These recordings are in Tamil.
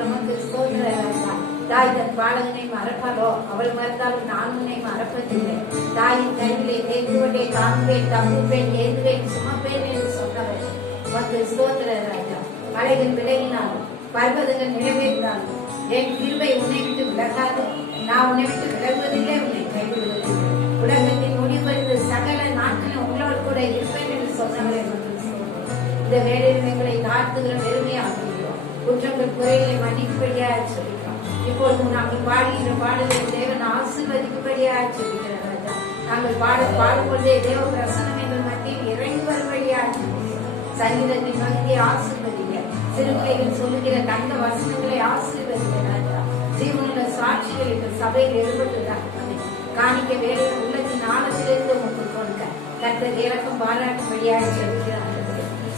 நமக்கு ஸ்தோத்திரம். தாய் தன் பாலகனை மறப்பாளோ? அவள் மறந்தாலும் நான் உன்னை மறப்பதில்லை. தாயின் கையிலே தேர்ந்துவட்டை காண்பேன், தப்புப்பேன், ஏந்துவேன், சுமப்பேன் என்று சொன்னவர் உமக்கு ஸ்தோத்திர ராஜா. மலைகள் விலகினாலும் பர்வதங்கள் நிறைவேறினாலும் என் கிருபை உன்னை விட்டு விலகாது. நான் உன்னை விட்டு விலகுவதில்லை, உன்னை கைவிடுவதில்லை. உலகத்தின் முடிவு சகல நாட்களும் உங்களோடு கூட இருப்பேன் என்று சொன்னவரை இந்த வேலையில் எங்களை தாழ்த்துகிற பெருமையாகிறோம். குற்றங்கள் குறைகளை மன்னிக்கும்படியாக சொல்லிக்கிறோம். இப்பொழுது நாங்கள் பாடுகிற பாடல்களை தேவன் ஆசீர்வதிக்கும்படியாக சொல்லிக்கிறோம் ராஜா. நாங்கள் பாடும்பொழுதே தேவ பிரசன்னம் எங்கள் மத்தியில் இறங்கி வரும்படியாக சங்கீதத்தின் பகுதியை ஆசீர்வதிங்க. சிறுபிள்ளைகள் சொல்லுகிற தங்க வசனங்களை ஆசீர்வதிங்க ராஜா. ஜீவனுள்ள சாட்சிகளுக்கு சபையில் எழுபட்டுதான் காணிக்க வேலையில் உள்ளத்தின் ஆழத்திலிருந்து உங்களுக்கு கொடுக்க கர்த்தர் இறக்கம் பாராட்டும்படியாக சொல்கிறார்கள்.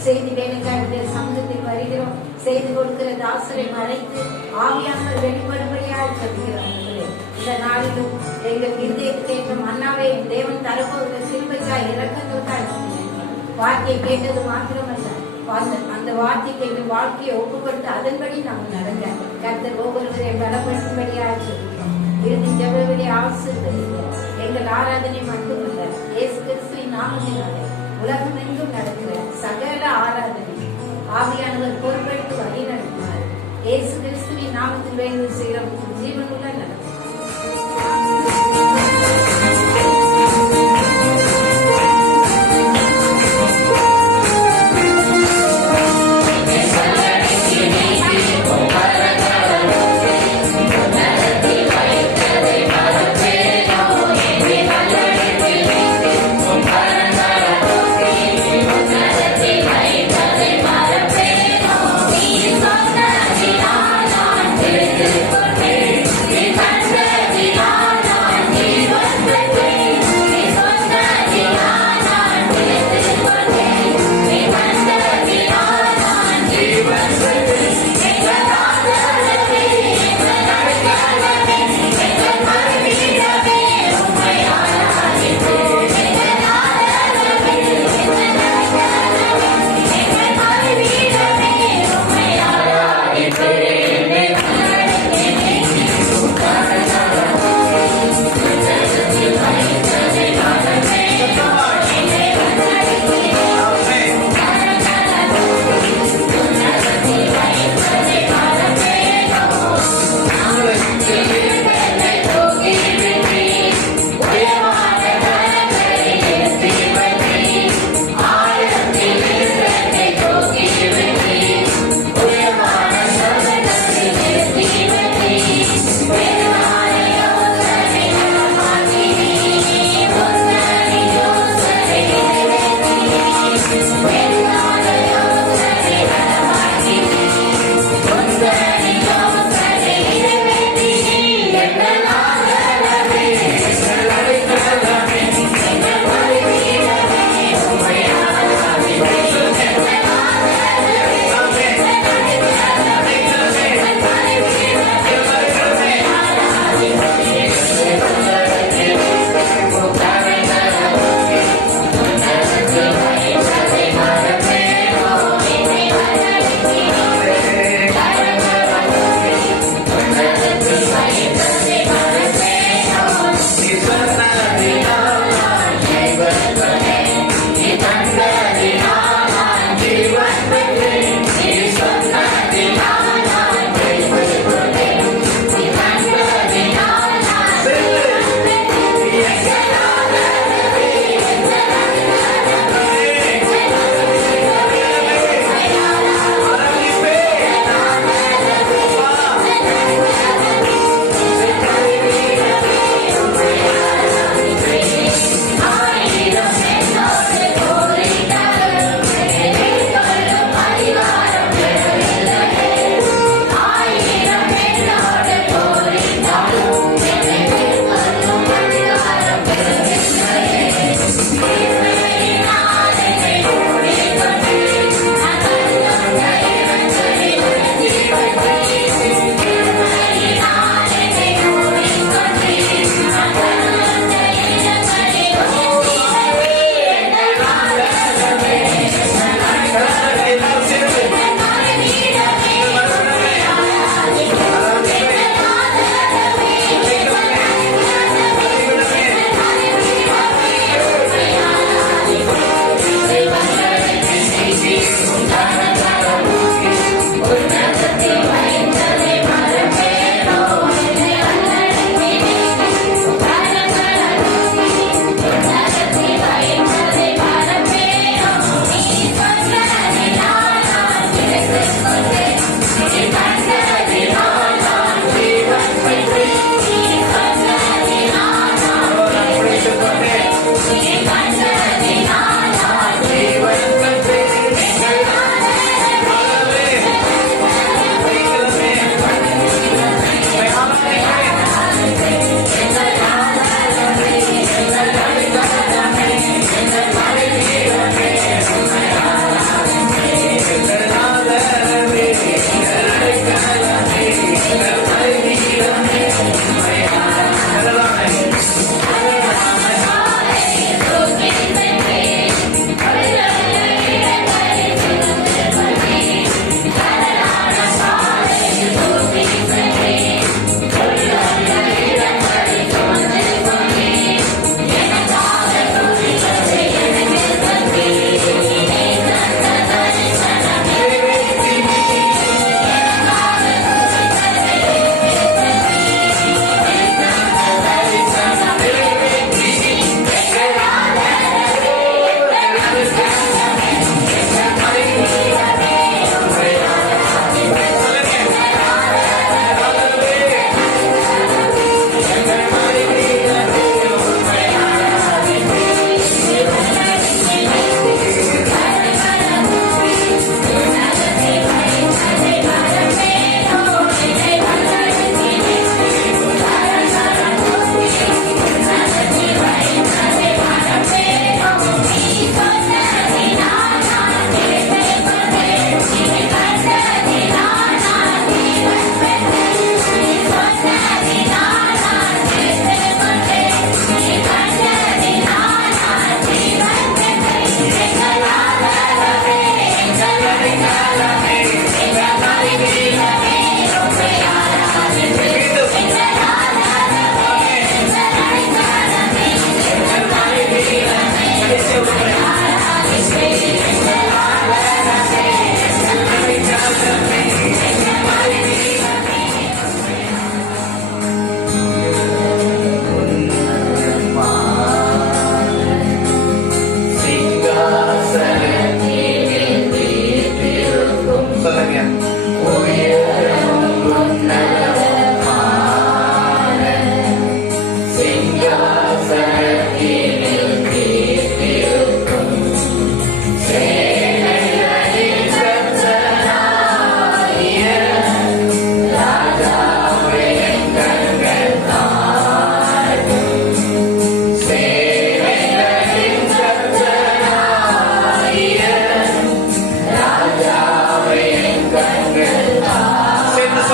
செய்தி வேலைக்காரருடைய சமூகத்தில் வருகிறோம். செய்து கொடுக்கிற தாசரை மறைத்து ஆவியானவர் வெளிப்படும்படியாக சொல்கிறார்கள். இந்த நாளிலும் எங்கள் இருதயத்துக்கு மன்னாவே தேவன் தரப்போகிற கிருபைக்காய் இறக்கங்களுக்காய் வார்த்தையை கேட்டது மாத்திரமல்ல, அந்த வார்த்தைக்கு எங்கள் வாழ்க்கையை ஒப்புக்கொடுத்து அதன்படி நாங்கள் நடந்த கர்த்தர் ஒவ்வொருவரை பலப்படுத்தும்படியாக சொல்கிறோம். இறுதி ஜெபவெளி ஆசீர்வதிங்க. எங்கள் ஆராதனை மட்டுமல்ல, இயேசு கிறிஸ்துவின் நாமத்தினாலே உலகம் எங்கும் நடக்கிற சகல ஆராதனை ஆவியானவர் பொறுப்பெடுத்து வழி நடத்தினார். இயேசு கிறிஸ்துவின் நாமத்தில் வேண்டு செய்கிற ஜீவனுள்ள நடக்கும். Thank you.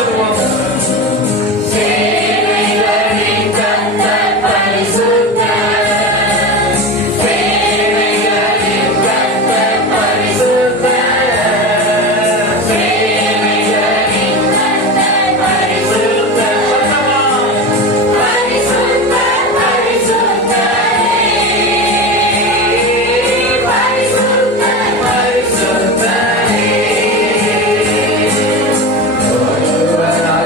பாடுவோம். சேனைகளின் கர்த்தர் பரிசுத்தர். சேனைகளின் கர்த்தர் பரிசுத்தர். சேனைகளின் கர்த்தர் பரிசுத்தர். பரிசுத்தர், பரிசுத்தரே. பரிசுத்தர், பரிசுத்தரே. ஒருவராய்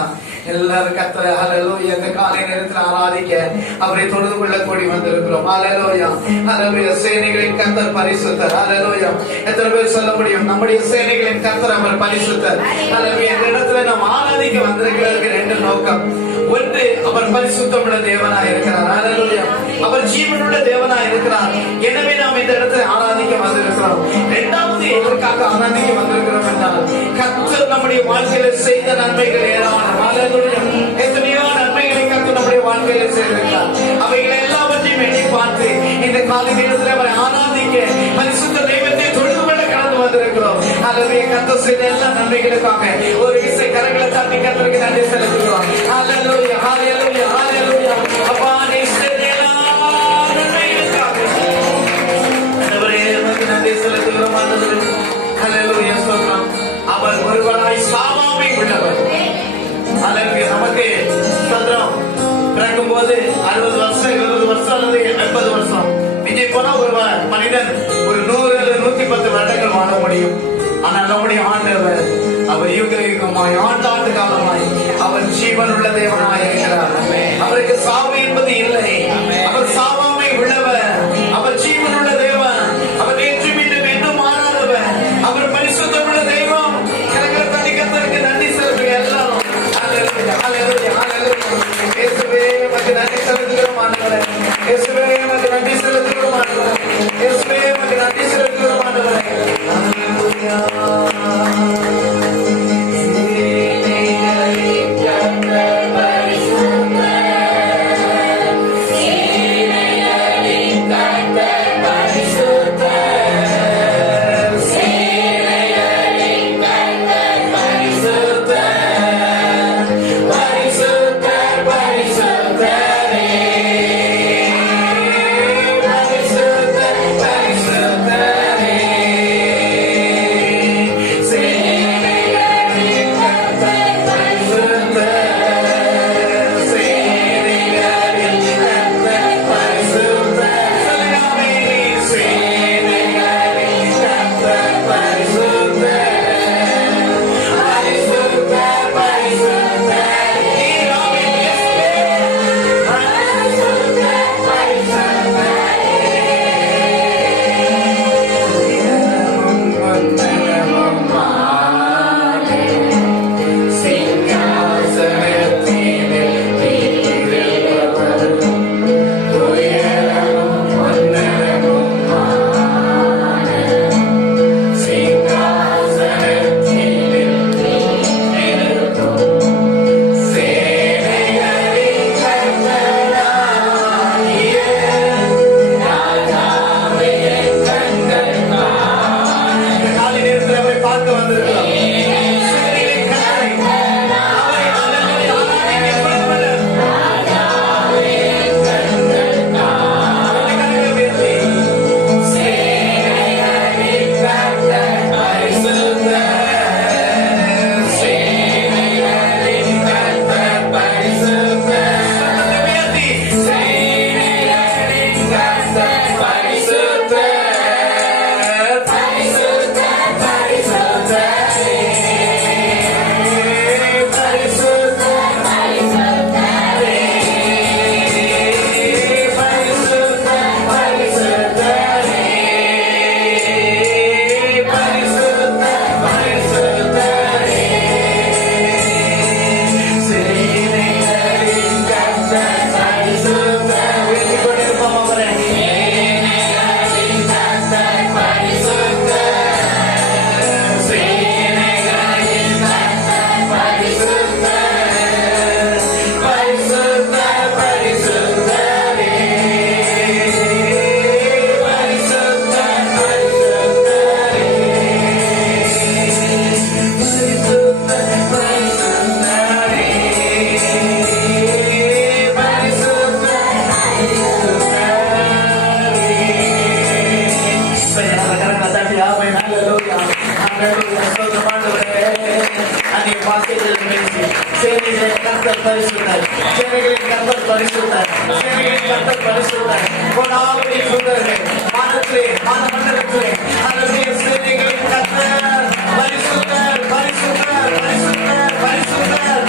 வேண்டாம். எல்லாரும் கர்த்தரை ஹல்லேலூயா இந்த காலை நேரத்தில் ஆராதிக்க அவரை தொழுது கொள்ள கூடி வந்திருக்கிறோம். ஹல்லேலூயா ஹல்லேலூயா. சேனைகளின் கர்த்தர் பரிசுத்தர். ஹல்லேலூயா. எத்தனை பேர் சொல்ல முடியும் நம்முடைய சேனைகளின் கர்த்தர் அவர் பரிசுத்தர்? ஹல்லேலூயா. இந்த இடத்துல நாம் ஆராதிக்க வந்திருக்கிறதுக்கு ரெண்டு நோக்கம். ஒன்று, அவர் பரிசுத்தமுள்ள தேவனாய் இருக்கிறார். ஹல்லேலூயா. அவர் ஜீவனுள்ள தேவனாய் இருக்கிறார். எனவே நாம் இந்த இடத்துல ஆராதிக்க வந்திருக்கிறோம். இரண்டாவது, எதற்காக ஆராதிக்க வந்திருக்கிறோம் என்றால் கர்த்தர் நம்முடைய வாழ்க்கையில செய்த நன்மைகள் ஏராளம். ஹல்லேலூயா. எத்தனையோ நன்மைகளை கர்த்தர் நம்முடைய வாழ்க்கையில செய்திருக்கிறார். அவைகளை எல்லாவற்றையும் எண்ணி பார்த்து இந்த காலை நேரத்தில் அவரை ஆராதிக்க பரிசுத்த தெய்வத்தை தொழுது கொள்ள கடந்து வந்திருக்கிறோம். ஹல்லேலூயா. கர்த்தர் செய்த எல்லா நன்மைகளுக்காக ஒரு விசை கரங்களை தட்டி கர்த்தருக்கு நன்றி செலுத்துகிறோம். ஹல்லேலூயா ஹல்லேலூயா ஹல்லேலூயா. அப்பா நீ செய்த எல்லா நன்மைகளுக்காக ஆண்டவரே உமக்கு நன்றி செலுத்துகிறோம். ஹல்லேலூயா. ஸ்தோத்திரம். அவர் ஒருவராய் சாவாமை உள்ளவர். ஹல்லேலூயா. நமக்கு ஸ்தோத்திரம். பிறக்கும் போது 60 வருஷம் 20 வருஷம் அல்லது 80 வருஷம் விஜய் போனா ஒரு மனிதன் ஒரு 100 அல்லது 110 வருடங்கள் வாழ முடியும். ஆனால் நம்முடைய ஆண்டவர் அவர் யுக யுகமாய் ஆண்டாண்டு காலமாய் அவர் ஜீவன் உள்ள தேவனாய் இருக்கிறார். அவருக்கு சாவு என்பது இல்லை. அவர் சாவாமை உள்ளவர். அவர் ஜீவன் உள்ள தேவன். அவர் நேற்று மீண்டும் என்றும் மாறாதவர். அவர் பரிசுத்தம் உள்ள தெய்வம். கரங்களை தட்டி கர்த்தருக்கு நன்றி செலுத்துங்க எல்லாரும். ஹல்லேலூயா ஹல்லேலூயா ஹல்லேலூயா. இயேசுவே உமக்கு நன்றி செலுத்துகிறோம் ஆண்டவரே. இயேசுவே உமக்கு நன்றி செலுத்துகிறோம் ஆண்டவரே. இயேசுவே உமக்கு நன்றி செலுத்துகிறோம் ஆண்டவரே. ஹல்லேலூயா. பரிசுத்தர்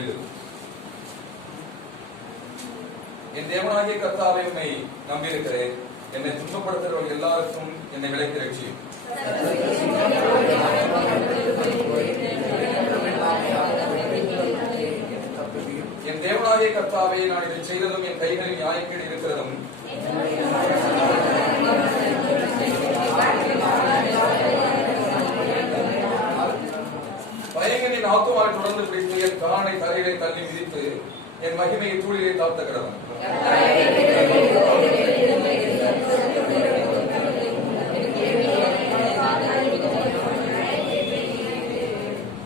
முடிகிறது. என் தேவனாகிய கர்த்தாவை உம்மை நம்பியிருக்கிறேன். என்னை துன்பப்படுத்துகிறவர்கள் எல்லாருக்கும் என்னை விலக்கி ரட்சியும். என் தேவனாகிய கர்த்தாவே, நான் இதை செய்ததும் என் கைகளில் நியாயக்கேடு இருக்கிறதும் பயங்கரின் ஆத்துமாவை தொடர்ந்து பிடித்து என் காலை தரையிலே தள்ளி மிதித்து என் மகிமையை தூளிலே தாழ்த்த கிடவன்.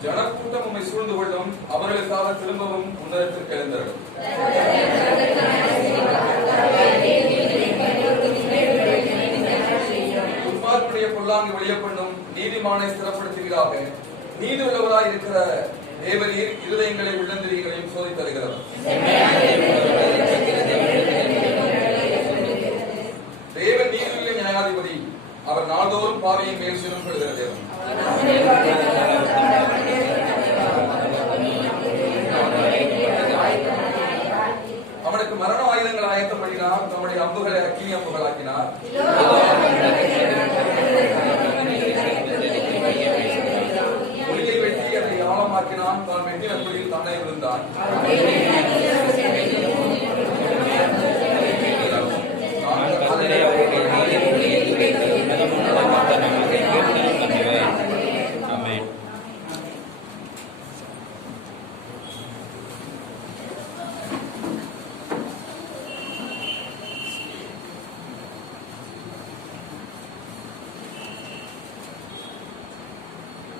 ஜனக்கூட்டம் உம்மை சூழ்ந்து கொள்ளும், அவர்களுக்காக திரும்பவும் உன்னதத்திற்கு எழுந்தரும். துன்மார்க்குடைய பொல்லாங்கு வெளியே பண்ணும், நீதிமானை ஸ்திரப்படுத்துகிறாக. நீதி உள்ளவராய் இருக்கிற தேவரீர் இருதயங்களை உள்ளந்திரியங்களையும் சோதித்து தருகிறவர். தேவன் நீதியுள்ள நியாயாதிபதி. அவர் நாள்தோறும் பாவையின் மேல் சினம் பெறுகிற தேவன். அவனுக்கு மரண ஆயுதங்கள் ஆயத்தம் பண்ணினார். தம்முடைய அம்புகளை அக்கினி அம்புகளாக்கினார். ஒளியை வெட்டி அதை ஆழமாக்கினான். தான் வெட்டின குழியில் தன்னை விழுந்தான்.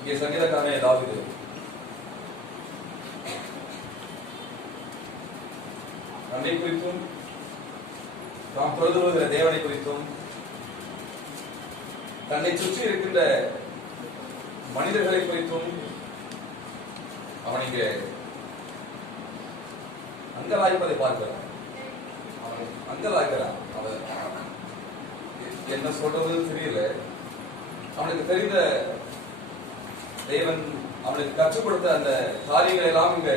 இங்கே சங்கீதக்காரன் தாவீது தன்னை குறித்தும் தாம் தொழுதுகிற தேவனை குறித்தும் தன்னை சுற்றி இருக்கின்ற மனிதர்களை குறித்தும் அவன் இங்கே அங்கலாய்ப்பதை பார்க்கிறான். அவன் அங்கலாய்க்கிறான். அவன் என்ன சொல்றதுன்னு தெரியல. அவனுக்கு தெரிந்த தேவன் அவனுக்கு கற்றுக் கொடுத்த அந்த காரியங்களை எல்லாம் இங்க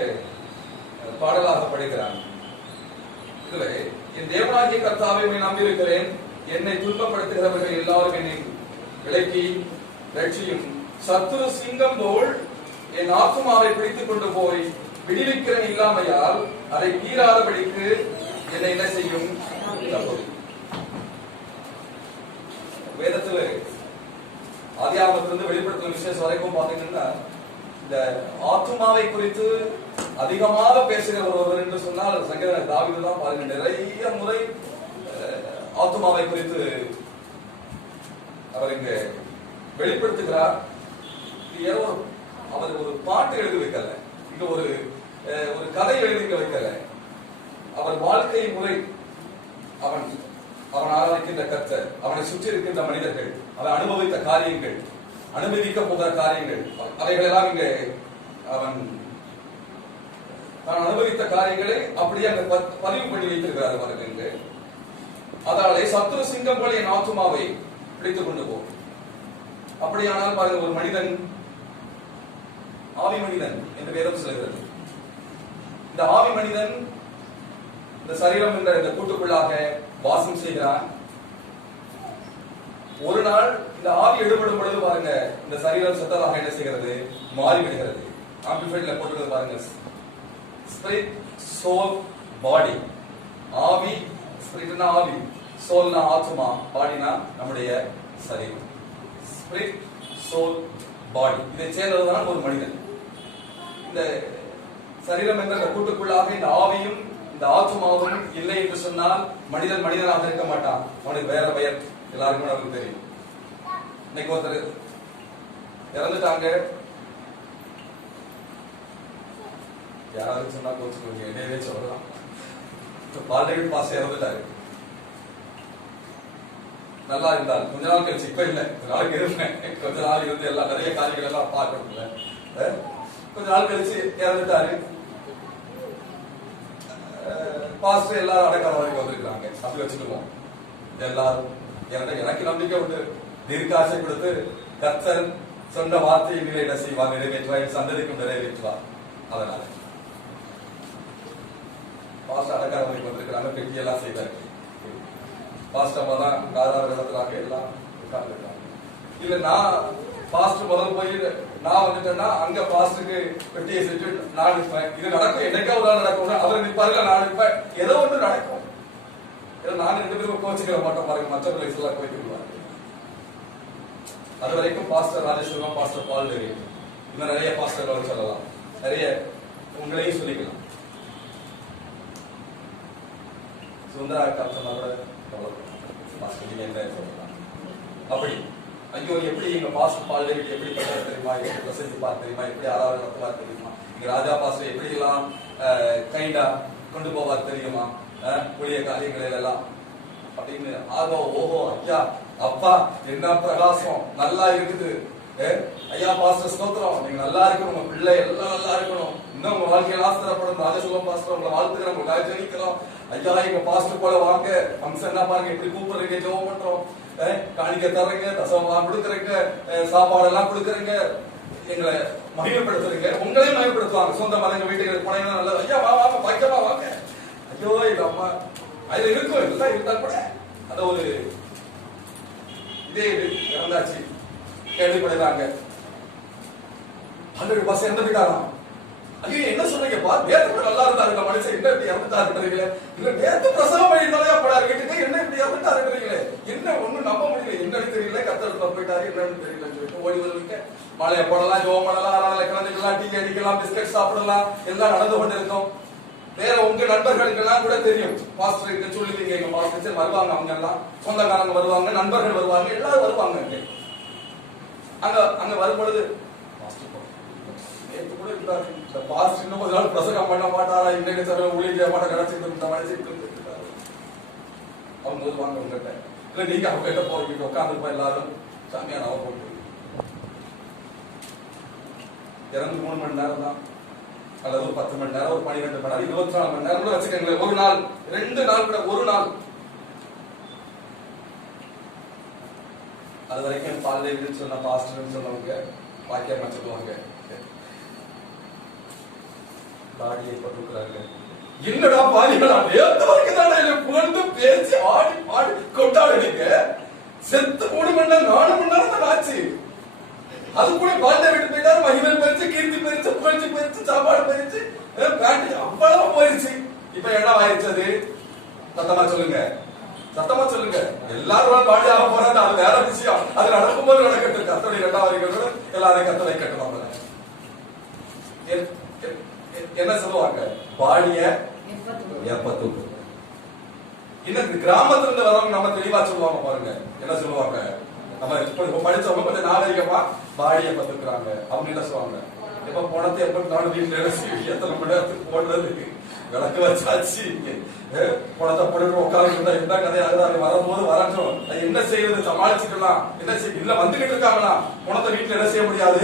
பாடலாக படிக்கிறான். இதுல என் தேவனாகிய கர்த்தாவை உம்மை நம்பியிருக்கிறேன். என்னை துன்பப்படுத்துகிறவர்கள் எல்லாரும் என்னை விலக்கி ரட்சியும். சத்துரு சிங்கம் போல் என் ஆத்துமாவை பிடித்துக் கொண்டு போய் விடுவிக்கிறன் இல்லாமையால் அதை கீறாதபடிக்கு என்னை என்ன செய்யும்? வேதத்துல ஆதியாகமத்திலிருந்து வெளிப்படுத்தும் விசேஷம் வரைக்கும் பாத்தீங்கன்னா இந்த ஆத்துமாவை குறித்து அதிகமாக பேசுகிற ஒருவர் என்று சொன்னால் சங்கீதக்காரன் தாவீது தான். பாருங்க, நிறைய முறை ஆத்துமாவை குறித்து அவர் இங்க வெளிப்படுத்துகிறார். அவர் ஒரு பாட்டு எழுதி வைக்கல, இங்க ஒரு கதை எழுதி வைக்கல. அவர் வாழ்க்கை முறை, அவன் ஆராய்க்கின்ற கர்த்தர், அவனை சுற்றி இருக்கின்ற மனிதர்கள், அவன் அனுபவித்த காரியங்கள், அனுபவிக்க போகிற காரியங்கள், அவைகளெல்லாம் இங்கே அவன் தான் அனுபவித்த காரியங்களை அப்படியே அங்க பதிவு பண்ணி வைத்திருக்கிறார் அவர்கள். அதனாலே சத்துரு சிங்கம் போல என் ஆத்துமாவை பிடித்துக் கொண்டு போ. அப்படியானால் பாருங்க, ஒரு மனிதன் ஆவி மனிதன் என்று வேதம் சொல்கிறது. இந்த ஆவி மனிதன் இந்த சரீரம் என்ற இந்த கூட்டுக்குள்ளாக வாசம் செய்கிறான். ஒரு நாள் இந்த ஆவி எடுபடும் பொழுது பாருங்க, இந்த சரீரம் செத்ததாக என்ன செய்கிறது? மாறிவிடுகிறது. ஆம்பிஃபைட்ல போட்டுக்கிறது பாருங்க, ஸ்பிரிட் சோல் பாடி. ஆவி, ஸ்பிரிட்னா ஆவி, சோல்னா ஆத்மா, பாடினா நம்முடைய சரீரம். ஸ்பிரிட் சோல் பாடி இதை சேர்ந்ததுதான் ஒரு மனிதன். இந்த சரீரம் என்ற கூட்டுக்குள்ளாக இந்த ஆவியும் இந்த ஆத்மாவும் இல்லை என்று சொன்னால் மனிதன் மனிதனாக இருக்க மாட்டான். அவனுக்கு வேற பெயர் எல்லாருக்கும் அவருக்கு தெரியும். இன்னைக்கு ஒருத்தர் இறந்துட்டாங்க, யாராவது சொன்னா கோச்சுக்கோங்க, என்னையவே சொல்லலாம். பால்டேவிட் பாஸ் இறந்துட்டாரு. நல்லா இருந்தால் கொஞ்ச நாள் கழிச்சு, இப்ப இல்ல, கொஞ்ச நாளைக்கு இருந்தேன், கொஞ்ச நாள் இருந்து எல்லாம் நிறைய காரியங்கள் எல்லாம் பார்க்கணும்ல. கொஞ்ச நாள் கழிச்சு இறந்துட்டாரு. பாஸ்டர் எல்லாரும் அடக்கார வரைக்கும் வந்திருக்காங்க. அப்படி வச்சுக்குவோம். எல்லாரும் எனக்கு நம்பிக்கை உண்டு. தீர்க்காசை கொடுத்து கர்த்தர் சொன்ன வார்த்தையை என்ன செய்வார்? நிறைவேற்றுவார், சந்ததிக்கும் நிறைவேற்றுவார். அதனால பாஸ்டர் அடக்காரமைக்கு வந்திருக்கிறாங்க, பெட்டி எல்லாம் செய்தாரு. பாஸ்டர் அம்மா தான் காதார இடத்துலாக எல்லாம் உட்கார்ந்துருக்காங்க. இல்ல நான் பாஸ்டர் முதல்ல போய் நான் வந்துட்டேன்னா அங்க பாஸ்டருக்கு பெட்டியை செஞ்சு நான் நிற்பேன். இது நடக்கும், என்னைக்கா ஒரு நாள் நடக்கும். அவர் நிற்பாருங்க, நான் நிற்பேன். ஏதோ ஒன்று நடக்கும். நாங்க 2 பேரும் கோச்சிக்கிற மாட்டோம் பாருங்க, மற்ற பிள்ளைகள் எல்லாம் போய்க்குவாங்க. அது வரைக்கும் பாஸ்டர் ராஜேஸ்வரம், பாஸ்டர் பால் தேவி, இன்னும் நிறைய பாஸ்டர்கள் சொல்லலாம், நிறைய உங்களையும் சொல்லிக்கலாம். சுந்தரா சொன்னா அப்படி ஐயோ எப்படி எங்க பாஸ்டர் பால் தேவி எப்படி பண்றாரு தெரியுமா, எப்படி பிரசங்கிப்பார் தெரியுமா, எப்படி ஆராதனை நடத்துவார் தெரியுமா, எங்க ராஜா பாஸ்டர் எப்படி எல்லாம் கைண்டா கொண்டு போவார் தெரியுமா, புளிய காரியங்களில் எல்லாம் அப்படின்னு. ஆகோ ஓஹோ ஐயா அப்பா என்ன பிரகாசம் நல்லா இருக்குது. ஐயா பாஸ்டர் ஸ்தோத்திரம், நீங்க நல்லா இருக்கணும், உங்க பிள்ளை எல்லாம் நல்லா இருக்கணும், இன்னும் உங்க வாழ்க்கையில் ஆசிரியப்படும் ராஜசோகம் பாஸ்டர் உங்களை வாழ்த்துக்கிறோம், உங்களை ஜெயிக்கிறோம். ஐயா எங்க பாஸ்டர் போல வாங்க, ஃபங்க்ஷன் பாருங்க எப்படி கூப்பிடுறீங்க, ஜெபம் பண்றோம், காணிக்க தர்றீங்க, தசவம் கொடுக்குறீங்க, சாப்பாடு எல்லாம் கொடுக்குறீங்க, எங்களை மகிமைப்படுத்துறீங்க. உங்களையும் மகிமைப்படுத்துவாங்க. சொந்த மதங்க வீட்டுக்கு போனீங்கன்னா நல்லது. ஐயா வா வாங்க பைக்கமா வாங்க. ஐயோ எங்க அம்மா அதுல இருக்கும், இதெல்லாம் இருந்தா கூட அத ஒரு இதே இறந்தாச்சு கேள்விப்படுறாங்க. 100 பஸ் எந்த விட்டாராம். ஐயோ என்ன சொல்றீங்கப்பா, நேற்று நல்லா இருந்தாருங்க மனுஷன், என்ன இப்படி இறந்துட்டாருன்றீங்களே. இல்ல நேற்று பிரசவம் பண்ணிட்டாலே அப்படாரு வீட்டுக்கு, என்ன இப்படி இறந்துட்டாருன்றீங்களே, என்ன ஒண்ணும் நம்ப முடியல, என்னன்னு தெரியல, கத்தரத்துல போயிட்டாரு என்னன்னு தெரியலன்னு சொல்லிட்டு ஓடி வருவீங்க. மழையை போடலாம், ஜோம் பண்ணலாம், அதனால கிளம்பிக்கலாம், டீ அடிக்கலாம், பிஸ்கட் சாப்பிடலாம், எல்லாம் நடந்து கொண்டு இருக்கும். வேற உங்க நண்பர்களுக்கு எல்லாம் கூட தெரியும், பாஸ்டர் கிட்ட சொல்லுவீங்க, எங்க பாஸ்டர் வருவாங்க, அவங்க எல்லாம் சொந்தக்காரங்க வருவாங்க, நண்பர்கள் வருவாங்க, எல்லாரும் வருவாங்க. அங்க வரும்பொழுது கூட இருந்தாரு, இந்த பாஸ்டர் இன்னும் கொஞ்ச நாள் பிரசங்கம் பண்ண மாட்டாரா, இன்னைக்கு தவிர ஊழிய மாட்ட கிடைச்சிட்டு மனுஷன் அவங்க வருவாங்க உங்ககிட்ட. இல்ல நீங்க அவங்க கிட்ட போறீங்க, உட்காந்துருப்பா எல்லாரும் சாமியான அவ போட்டு இறந்து 3 மணி நேரம் தான், அல்லது ஒரு 10 மணி நேரம், ஒரு 12 மணி நேரம், 24 மணி நேரம் கூட வச்சுக்கோங்களேன். ஒரு நாள் 2 நாள் கூட, ஒரு நாள். அது வரைக்கும் பால் சொன்ன பாஸ்டர் சொன்னவங்க வாக்கியமா சொல்லுவாங்க, தாடியை பட்டுக்கிறாங்க. என்னடா பாலிகளா, நேற்று வரைக்கும் தானே புகழ்ந்து பேசி ஆடி பாடி கொண்டாடுறீங்க, செத்து 3 மணி நேரம் 4 மணி நேரம் தான் ஆச்சு. அது கூட பால்டை விட்டு போயிட்டாரு, மகிமை போயிருச்சு, கீர்த்தி போயிருச்சு, புகழ்ச்சி போயிருச்சு, சாப்பாடு போயிருச்சு, பேண்ட் அவ்வளவு போயிருச்சு. இப்ப என்ன ஆயிடுச்சு? அது சத்தமா சொல்லுங்க, சத்தமா சொல்லுங்க. எல்லாரும் பாடி ஆக போறாங்க, அது வேற விஷயம். அது நடக்கும்போது நடக்கட்டும். கத்தோடைய 2வது எல்லாரும் கத்தலை கட்டுவாங்க. என்ன சொல்லுவாங்க? பாடிய எப்பத்தும். இன்னும் கிராமத்துல இருந்து வரவங்க நம்ம தெளிவா சொல்லுவாங்க பாருங்க. என்ன சொல்லுவாங்க? நம்ம படிச்சவங்க கொஞ்சம் நாகரிகமா பாடிய பத்துக்கிறாங்க அப்படின்னு என்ன சொல்லுவாங்க? எப்ப போனது எப்ப நானும் வீட்டுல எத்தனை மணி நேரத்துக்கு போடுறது, விளக்கு வச்சாச்சு, பணத்தை போட்டு உட்காந்து என்ன கதையாக வரும்போது வரட்டும், என்ன செய்யறது, சமாளிச்சுக்கலாம், என்ன செய்ய இல்ல வந்துகிட்டு இருக்காங்களா, பணத்தை வீட்டுல என்ன செய்ய முடியாது,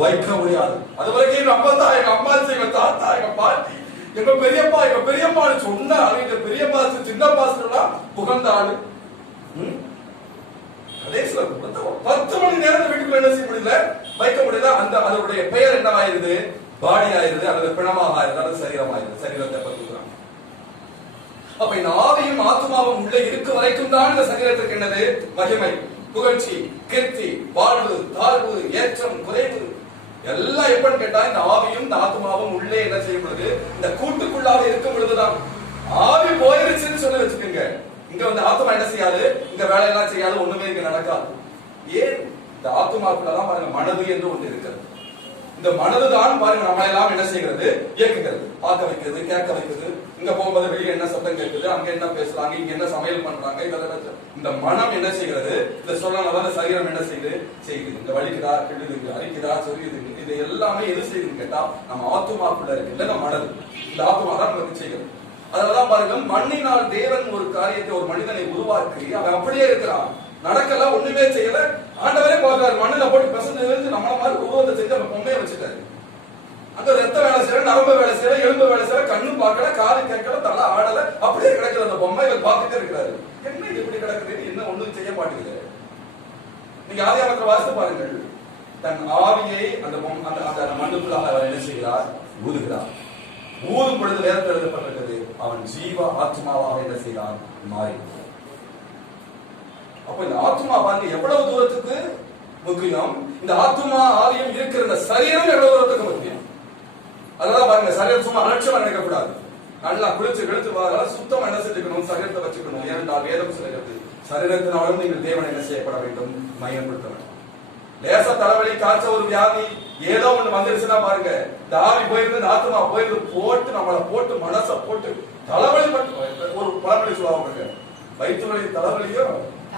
வைக்க முடியாது. அது வரைக்கும் எங்க அப்பா தான், எங்க அம்மாச்சி, எங்க தாத்தா, எங்க பாட்டி, எங்க பெரியப்பா, எங்க பெரியம்மான்னு சொன்னா எங்க பெரிய பாசு சின்ன பாசுலாம் புகழ்ந்த ஆளு. கடைசியில 10 மணி நேரம் வீட்டுக்குள்ள என்ன செய்ய முடியல, வைக்க முடியல. அந்த அதனுடைய பெயர் என்னவாயிருது, பாடி ஆயிருது, அல்லது பிணமாக ஆயிருது, அல்லது சரீரம் ஆயிருது. சரீரத்தை பத்துக்கிறாங்க. அப்ப இந்த ஆவியும் ஆத்மாவும் உள்ள இருக்க வரைக்கும் தான் இந்த சரீரத்திற்கு என்னது, மகிமை, புகழ்ச்சி, கீர்த்தி, வாழ்வு, தாழ்வு, ஏற்றம், குறைவு எல்லாம் எப்பன்னு கேட்டா இந்த ஆவியும் இந்த ஆத்மாவும் உள்ளே என்ன செய்யும் பொழுது, இந்த கூட்டுக்குள்ளாக இருக்கும் பொழுதுதான். ஆவி போயிருச்சுன்னு சொல்லி வச்சுக்கோங்க, இங்க வந்து ஆத்மா என்ன செய்யாது, இந்த வேலையெல்லாம் செய்யாது, ஒண்ணுமே இங்க நடக்காது. ஏன்? இந்த ஆத்மாக்குள்ளதான் பாருங்க மனது என்று ஒன்று இருக்கிறது. இந்த மனதுதான் பாருங்க நம்ம எல்லாம் என்ன செய்கிறது, இயக்குகிறது, பார்க்க வைக்கிறது, கேட்க வைக்கிறது. இங்க போகும்போது வெளியே என்ன சத்தம் கேட்குது, அங்க என்ன பேசுறாங்க, இங்க என்ன சமையல் பண்றாங்க, இதெல்லாம் இந்த மனம் என்ன செய்கிறது, இந்த சொல்லலாம் சரீரம் என்ன செய்யுது, இந்த வலிக்குதா, கிடுது, அரிக்குதா, சொல்லியுது, இது எல்லாமே எது செய்யுதுன்னு கேட்டா நம்ம ஆத்மாக்குள்ள இருக்கு, இல்ல நம்ம மனது. இந்த ஆத்மா தான் நமக்கு செய்கிறது. அதனாலதான் பாருங்க, மண்ணினால் தேவன் ஒரு காரியத்தை, ஒரு மனிதனை உருவாக்கி அவன் அப்படியே இருக்கிறான், நடக்கல, ஒண்ணுமே செய்யல. ஆண்டவரே பார்க்கிறாரு, மண்ணில போட்டு பசங்க நம்மள மாதிரி உருவத்தை செஞ்சு அந்த பொம்மையை வச்சுட்டாரு. அங்க ரத்த வேலை செய்யற, நரம்பு வேலை செய்யற, எலும்பு வேலை செய்யற, கண்ணு பார்க்கல, காது கேட்கல, தலை ஆடல, அப்படியே கிடக்குற அந்த பொம்மை இவர் பார்த்துட்டே இருக்கிறாரு. என்ன எப்படி கிடக்குது, என்ன ஒண்ணும் செய்ய மாட்டேங்குது. நீங்க ஆதியாகமத்தை வாசித்து பாருங்கள், தன் ஆவியை அந்த மண்ணுக்குள்ளாக அவர் என்ன செய்கிறார், ஊதுகிறார். ஊதும் பொழுது வேதத்தில் எழுதப்பட்டிருக்கிறது, அவன் ஜீவ ஆத்மாவாக என்ன செய்தான்? மாறி. அப்ப இந்த ஆத்மா பாருங்க எவ்வளவு தூரத்துக்கு முக்கியம். இந்த ஆத்மா ஆவியம் இருக்கிற இந்த சரீரம் எவ்வளவு தூரத்துக்கு முக்கியம். அதனால பாருங்க, சரீரம் சும்மா அலட்சியமா நினைக்க கூடாது. நல்லா குளிச்சு கெடுத்து வாங்க, சுத்தமா என்ன செஞ்சுக்கணும்? சரீரத்தை வச்சுக்கணும். ஏனென்றால் வேதம் சொல்கிறது, சரீரத்தினாலும் நீங்கள் தேவனை என்ன செய்யப்பட வேண்டும்? மையப்படுத்த வேண்டும். லேசா தலைவலி, காய்ச்ச, ஒரு வியாதி ஏதோ ஒண்ணு வந்துருச்சுன்னா பாருங்க, இந்த ஆவி போயிருந்து, இந்த ஆத்மா போயிருந்து போட்டு நம்மளை போட்டு மனசை போட்டு தலைவலி பட்டு ஒரு பழமொழி சொல்லுவாங்க, வயிற்று வலி தலைவலியோ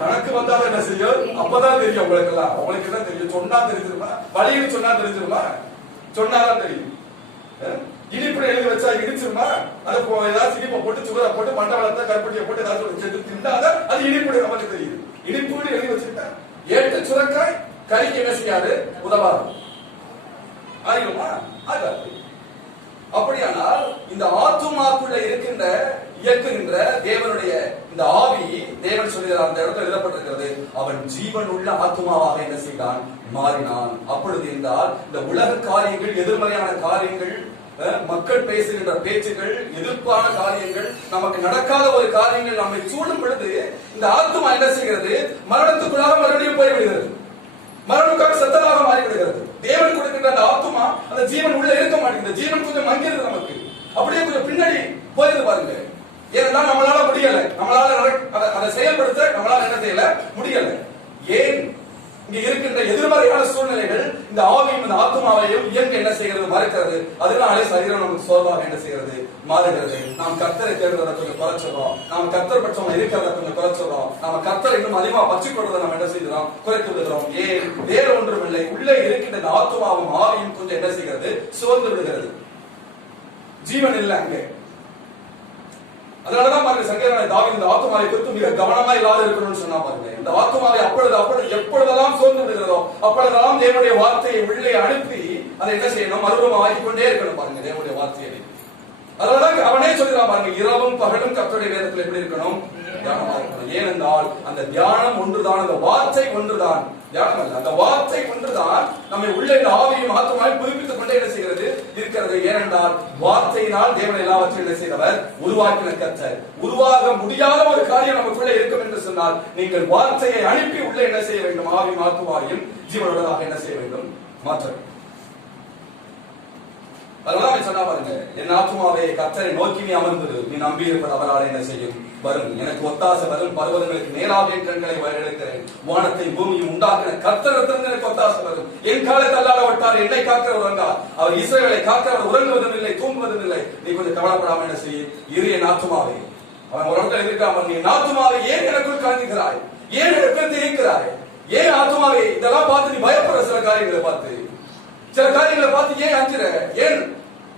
கணக்கு வந்தாலும் என்ன செய்யும்? அப்பதான் தெரியும் உங்களுக்கு எல்லாம். உங்களுக்கு தான் தெரியும். சொன்னா தெரிஞ்சிருமா? வலின்னு சொன்னா தெரிஞ்சிருமா? சொன்னாதான் தெரியும். இனிப்பு எழுதி வச்சா இடிச்சிருமா? அதை ஏதாவது இனிப்பை போட்டு சுகரை போட்டு மண்டபத்தை கருப்பட்டியை போட்டு ஏதாவது சேர்த்து திண்டாத அது இனிப்பு நமக்கு தெரியுது. இனிப்புன்னு எழுதி வச்சுட்டா ஏட்டு சுரக்காய் கறிக்கு என்ன செய்யாது? உதவாது. ஆகிடுமா? ஆகாது. அப்படியானால் இந்த ஆத்துமாக்குள்ள இருக்கின்ற இயக்குகின்ற தேவனுடைய இந்த ஆவி, தேவன் சொல்கிறார், அந்த இடத்துல எழுதப்பட்டிருக்கிறது, அவன் ஜீவன் உள்ள ஆத்துமாவாக என்ன செய்தான்? மாறினான். அப்பொழுது என்றால் இந்த உலக காரியங்கள், எதிர்மறையான காரியங்கள், மக்கள் பேசுகின்ற பேச்சுகள், எதிர்ப்பான காரியங்கள், நமக்கு நடக்காத ஒரு காரியங்கள் நம்மை சூழும் பொழுது இந்த ஆத்துமா என்ன செய்கிறது? மரணத்துக்குள்ளாக மறுபடியும் போய்விடுகிறது. மரணத்துக்காக சத்தமாக மாறிவிடுகிறது. தேவன் கொடுக்கின்ற அந்த ஆத்துமா, அந்த ஜீவன் உள்ள இருக்க மாட்டேங்குது. ஜீவன் கொஞ்சம் மங்கிருது நமக்கு. அப்படியே கொஞ்சம் பின்னாடி போயிருந்து பாருங்க. ஏனென்றால் நம்மளால முடியல, நம்மளால அதை செயல்படுத்த நம்மளால என்ன செய்யல? முடியல. ஏன்? இங்க இருக்கின்ற எதிர்மறையான சூழ்நிலைகள் இந்த ஆவியும் இந்த ஆத்மாவையும் இயங்க என்ன செய்கிறது? மறுக்கிறது. அதனாலே சரீரம் நமக்கு சோர்வாக என்ன செய்கிறது? மாறுகிறது. நாம் கர்த்தரை தேடுறதை கொஞ்சம் குறைச்சிடறோம். நாம் கர்த்தர் பட்சம் இருக்கிறத கொஞ்சம் குறைச்சிடறோம். நம்ம கர்த்தரை இன்னும் அதிகமா பற்றி கொள்றதை நம்ம என்ன செய்கிறோம்? குறைத்து விடுகிறோம். ஏன்? வேற ஒன்றும் இல்லை, உள்ளே இருக்கின்ற இந்த ஆத்மாவும் ஆவியும் கொஞ்சம் என்ன செய்கிறது? சோர்ந்து விடுகிறது. ஜீவன் இல்லை அங்கே. அதனாலதான் பாருங்க, சங்கீதக்காரன் தாவீது இந்த ஆத்துமாவை குறித்து மிக கவனமா இல்லாத இருக்கணும்னு சொன்னா பாருங்க. இந்த ஆத்துமாவை அப்பொழுது எப்பொழுதெல்லாம் சோர்ந்து விடுகிறதோ அப்பொழுதெல்லாம் தேவனுடைய வார்த்தையை உள்ளே அனுப்பி அதை என்ன செய்யணும்? மறுபடியும் ஆக்கிக் கொண்டே இருக்கணும் பாருங்க தேவனுடைய வார்த்தையை. அதனாலதான் அவனே சொல்கிறான் பாருங்க, இரவும் பகலும் கர்த்தருடைய வேதத்தில் எப்படி இருக்கணும்? தியானமா இருக்கணும். ஏனென்றால் அந்த தியானம் ஒன்றுதான், அந்த வார்த்தை ஒன்றுதான். தியானம் அல்ல, அந்த வார்த்தை ஒன்றுதான் நம்மை உள்ள இந்த ஆவியும் ஆத்மாவையும் புதுப்பித்துக் கொண்டே என்ன செய்கிறது? இருக்கிறது. ஏனென்றால் வார்த்தையினால் தேவன் எல்லாவற்றையும் என்ன செய்தவர்? உருவாக்கின கர்த்தர். உருவாக முடியாத ஒரு காரியம் நமக்குள்ள இருக்கும் என்று சொன்னால் நீங்கள் வார்த்தையை அனுப்பி உள்ள என்ன செய்ய வேண்டும்? ஆவியும் ஆத்மாவையும் ஜீவனுள்ளதாக என்ன செய்ய வேண்டும்? மாற்ற வேண்டும். அதெல்லாம் சொன்னா பாருங்க, என் ஆத்மாவே கர்த்தரை நோக்கி நீ அமர்ந்தது, நீ நம்பி இருப்பது அவரால் என்ன செய்யும்? வரும். எனக்கு ஒத்தாசை வரும். பர்வதங்களுக்கு நேராக என் கண்களை வழியெடுக்கிறேன். வானத்தை பூமியும் உண்டாக்கின கர்த்தரிடத்திலிருந்து எனக்கு ஒத்தாசை வரும். என் காலை தள்ளாட விட்டார், என்னை காக்கிறவர் வந்தார். அவர் இஸ்ரவேலை காக்கிறவர் உறங்குவதும் இல்லை, தூங்குவதும் இல்லை. நீ கொஞ்சம் கவலைப்படாம என்ன செய்ய? இரு என் ஆத்மாவே. அவன் ஒரு இடத்துல இருக்காம, நீ ஆத்மாவை ஏன் எனக்குள் கலங்குகிறாய்? ஏன் எனக்குள் திரிக்கிறாய்? ஏன் ஆத்மாவே இதெல்லாம் பார்த்து நீ பயப்படுற? சில காரியங்களை பார்த்து, சில காரியங்களை பார்த்து ஏன் அஞ்சுற? ஏன்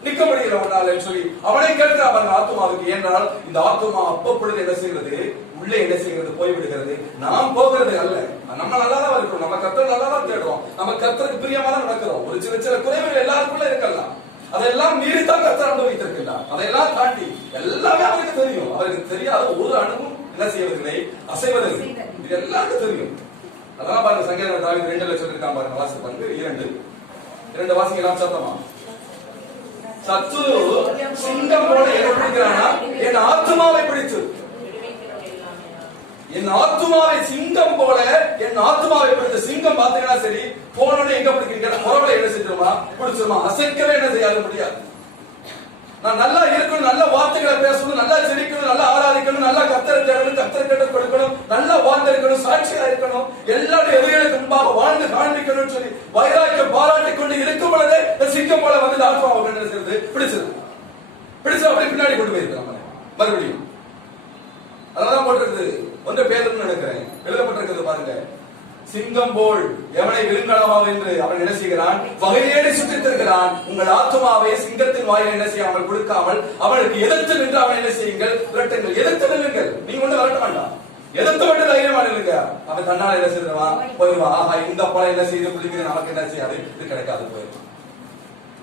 நிக்க முடியல உன்னால சொல்லி அவனை கேட்கிறான் ஆத்மாவுக்கு. ஏன்னால் இந்த ஆத்மா அப்பொழுது என்ன செய்கிறது? உள்ளே என்ன செய்கிறது? போய்விடுகிறது. நாம் போகிறது அல்ல, நம்ம நல்லாதான் இருக்கிறோம். நம்ம கர்த்தர் நல்லாதான் தேடுறோம். நம்ம கர்த்தருக்கு பிரியமா தான் நடக்கிறோம். ஒரு சில சில குறைவுகள் எல்லாருக்குள்ள இருக்கலாம். அதெல்லாம் மீறித்தான் கர்த்தர் அனுபவித்திருக்கிறார். அதையெல்லாம் தாண்டி எல்லாமே அவருக்கு தெரியும். அவருக்கு தெரியாத ஒரு அணுவும் என்ன செய்வதில்லை, அசைவதில்லை. இது எல்லாருக்கும் தெரியும். அதெல்லாம் பாருங்க, சங்கீதம் தாவீது 2 சொல்லிருக்கான் பாருங்க. வாசி பாருங்க, 2 வாசிக்கலாம் சத்தமா. சத்துரு சிங்கம் போல என்ன பிடிக்கிறானா? என் ஆத்மாவை பிடித்து, என் ஆத்மாவை சிங்கம் போல என் ஆத்மாவை பிடித்த சிங்கம் பாத்தீங்கன்னா சரி, போனோட எங்க பிடிக்கிறீங்க? முறவலை என்ன செஞ்சிருமா? பிடிச்சிருமா? அசைக்கவே என்ன செய்யாது? முடியாது. நான் நல்லா இருக்கணும், நல்ல வார்த்தைகளை பேசணும், நல்லா சிரிக்கணும், நல்லா ஆராதிக்கணும், நல்லா கர்த்தரை தேடணும், கர்த்தரை கேட்டு கொடுக்கணும், நல்லா வாழ்ந்து இருக்கணும், சாட்சியா இருக்கணும், எல்லாரும் எதிரிகளுக்கு முன்பாக வாழ்ந்து காண்பிக்கணும்னு சொல்லி வைராக்கியம் பாராட்டி கொண்டு இருக்கும் பொழுதே சிங்கம் போல வந்து ஆத்மாவை கண்டு பிடிச்சது அப்படி பின்னாடி கொண்டு போயிருக்காங்க மறுபடியும். அதனால போட்டிருக்குது, ஒன்று பேதம்னு நினைக்கிறேன், எழுதப்பட்டிருக்கிறது பாருங்க. சிங்கம் போல் எவனை விருங்கலாமா என்று அவன் என்ன செய்கிறான்? வகையேறி சுற்றித் தருகிறான். உங்கள் ஆத்மாவை சிங்கத்தின் வாயில் என்ன செய்யாமல் கொடுக்காமல் அவனுக்கு எதிர்த்து நின்று அவன் என்ன செய்யுங்கள்? விரட்டுங்கள். எதிர்த்து நில்லுங்கள். நீங்க ஒண்ணு விரட்ட வேண்டாம், எதிர்த்து மட்டும் தைரியமா நில்லுங்க. அவன் தன்னால என்ன செய்வான்? போயிடுவான். ஆஹா, இந்த பழம் என்ன செய்து பிடிக்கிறது, நமக்கு என்ன செய்யாது? இது கிடைக்காது, போயிடும்.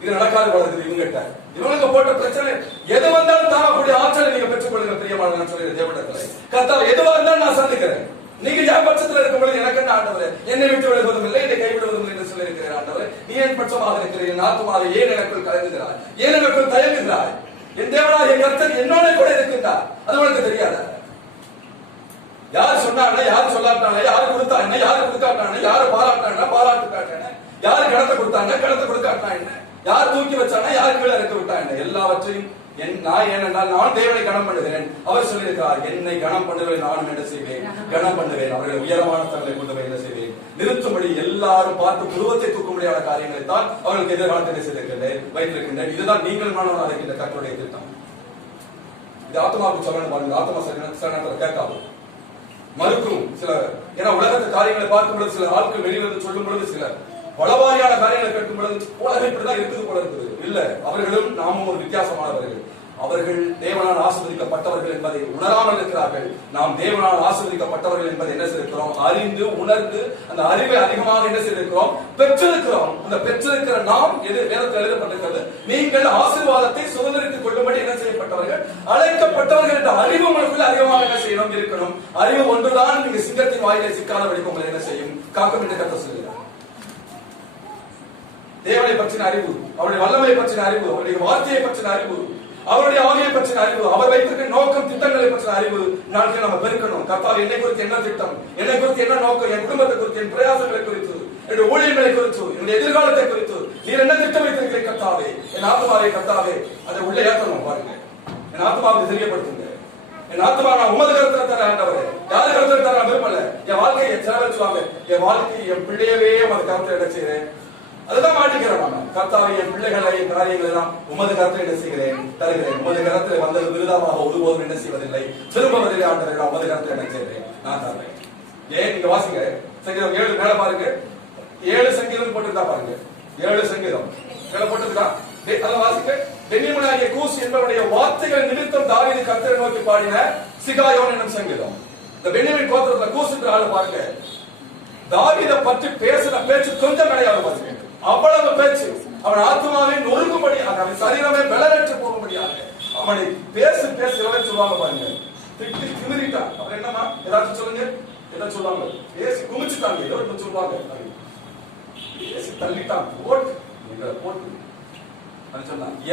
இது நடக்காது போல இவங்கிட்ட. இவங்களுக்கு போட்ட பிரச்சனை எது வந்தாலும் தாங்கக்கூடிய ஆற்றலை நீங்க பெற்றுக் கொள்ளுங்க பிரியமான சொல்லி தேவடத்துல. கர்த்தாவே எதுவா இருந்தாலும் நான் சந்திக்கிறேன். நீங்க என் பட்சத்தில் இருக்கும்போது எனக்கு என்ன ஆண்டவரே? என்னை விட்டு விலகுவதும் இல்லை, என்னை கைவிடுவதும் இல்லை என்று சொல்லி இருக்கிறேன். ஆண்டவரே, நீ என் பட்சமாக இருக்கிறேன். என் ஆத்மாவை ஏன் எனக்குள் கலங்குகிறாய்? ஏன் எனக்குள் தயங்குகிறாய்? என் தேவனாகிய கர்த்தர் என்னோட கூட இருக்கின்றார். அது உனக்கு தெரியாதா? யார் சொன்னாங்க, யார் சொல்லாட்டாங்க, யாரு கொடுத்தாங்க, யாரு கொடுக்காட்டாங்க, யாரு பாராட்டாங்க, பாராட்டுக்காட்டாங்க, யாரு கடத்தை கொடுத்தாங்க, கடத்தை கொடுக்காட்டாங்க, யார் தூக்கி வச்சாங்க, யார் கீழே இறக்க விட்டாங்க, எல்லாவற்றையும் நான் ஏனென்றால் நான் தேவனை கனம் பண்ணுகிறேன். அவர் சொல்லியிருக்கிறார், என்னை கனம் பண்ணுவேன், நானும் என்ன செய்வேன், கனம் பண்ணுவேன், அவர்களை உயரமான தங்களை கொண்டு போய் என்ன செய்வேன், நிறுத்தும்படி எல்லாரும் பார்த்து புருவத்தை தூக்க முடியாத காரியங்களை தான் அவர்களுக்கு எதிர்காலத்தில் செய்திருக்கின்றேன், வைத்திருக்கின்றேன். இதுதான் நீங்கள் மாணவனாக இருக்கின்ற கர்த்தருடைய திட்டம். இது ஆத்மாவுக்கு சொல்லணும் பாருங்க. ஆத்மா சரணத்தில் கேட்காது, மறுக்கும் சிலர். ஏன்னா உலகத்து காரியங்களை பார்க்கும் பொழுது சில ஆட்கள் வெளியிலிருந்து சொல்லும் பொழுது சிலர் பலவாரியான காரியங்களை கேட்கும் பொழுது உலகம் இப்படிதான் இருக்குது போல இருக்குது. இல்ல, அவர்களும் நாமும் ஒரு வித்தியாசமானவர்கள். அவர்கள் தேவனால் ஆசீர்வதிக்கப்பட்டவர்கள் என்பதை உணராமல் இருக்கிறார்கள். நாம் தேவனால் ஆசீர்வதிக்கப்பட்டவர்கள் என்பதை என்ன செய்திருக்கிறோம், அறிந்து உணர்ந்து அந்த அறிவை அதிகமாக என்ன செய்திருக்கிறோம், பெற்றிருக்கிறோம். அந்த பெற்றிருக்கிற நாம் எது வேதத்தில் எழுதப்பட்டிருக்கிறது, நீங்கள் ஆசீர்வாதத்தை சுதந்திரித்துக் கொள்ளும்படி என்ன செய்யப்பட்டவர்கள், அழைக்கப்பட்டவர்கள் என்ற அறிவு உங்களுக்குள்ள அதிகமாக என்ன செய்யணும், இருக்கணும். அறிவு ஒன்றுதான் நீங்க சிங்கத்தின் வாயிலை சிக்காதபடி உங்களை என்ன செய்யும், காக்கும் என்று கர்த்தர் சொல்கிறார். தேவனை பற்றின அறிவு, அவருடைய வல்லமை பற்றின அறிவு, அவருடைய வார்த்தையை பற்றின அறிவு, அவருடைய ஆவியை பற்றின அறிவு, அவர் வைத்திருக்கிற நோக்கம் திட்டங்களை பற்றின அறிவு நாட்கள் நம்ம பெருக்கணும். கர்த்தாவே, என்னை குறித்து என்ன திட்டம், என்னை குறித்து என்ன நோக்கம், என் குடும்பத்தை குறித்து, என் பிரயாசங்களை குறித்து, என்னுடைய ஊழியர்களை குறித்து, என்னுடைய எதிர்காலத்தை குறித்து நீர் என்ன திட்டம் வைத்திருக்கிறீர்கள் கர்த்தாவே, என் ஆத்மாவை கர்த்தாவே அதை உள்ள ஏற்றணும். பாருங்க, என் ஆத்மாவுக்கு தெரியப்படுத்துங்க. என் ஆத்மா நான் உமது கருத்துல தர ஆண்டவரே, யாரு கருத்துல தர விரும்பல. என் வாழ்க்கையை செலவச்சுவாங்க, என் வாழ்க்கை என் பிள்ளையவே உமது கருத்துல என்ன செய்கிறேன், அதுதான் மாட்டிக்கிறோம் நாம. கர்த்தாவே, என் பிள்ளைகளை என் காரியங்கள் எல்லாம் உமது கருத்தில் என்ன செய்கிறேன், தருகிறேன். உமது கருத்தில் வந்தது விருதாவாக ஒருபோதும் என்ன செய்வதில்லை, திரும்பவதில்லை. ஆண்டவரே, உமது கருத்தில் என்ன செய்கிறேன், நான் தருவேன். ஏன் நீங்க வாசிங்க, சங்கீதம் 7 மேல பாருங்க, 7 சங்கீதம் போட்டுருந்தா பாருங்க, 7 சங்கீதம் மேல போட்டுருக்கா, அதை வாசிங்க. பென்யமீனாகிய கூஸ் என்பவருடைய வார்த்தைகள் நிமித்தம் தாவீது கர்த்தரை நோக்கி பாடின சிகாயோன் என்னும் சங்கீதம். இந்த பென்யமீன் கோத்திரத்துல கூஸ் என்ற ஆளு பாருங்க, தாவீதை பற்றி பேசின பேச்சு கொஞ்சம் கிடையாது பாருங்க. அவ்வளவு பேச்சு, அவன் ஆத்மாவை நொறுங்கும்படி, அவன் சரீரமே பலனற்று போகும்படியாக அவனை பேசு சொல்லுவாங்க பாருங்க. திட்டி திமிரிட்டான். அப்புறம் என்னமா ஏதாச்சும் சொல்லுங்க, என்ன சொல்லுவாங்க, பேசி குமிச்சுட்டாங்க, ஏதோ சொல்லுவாங்க, பேசி தள்ளிட்டான், போட்டு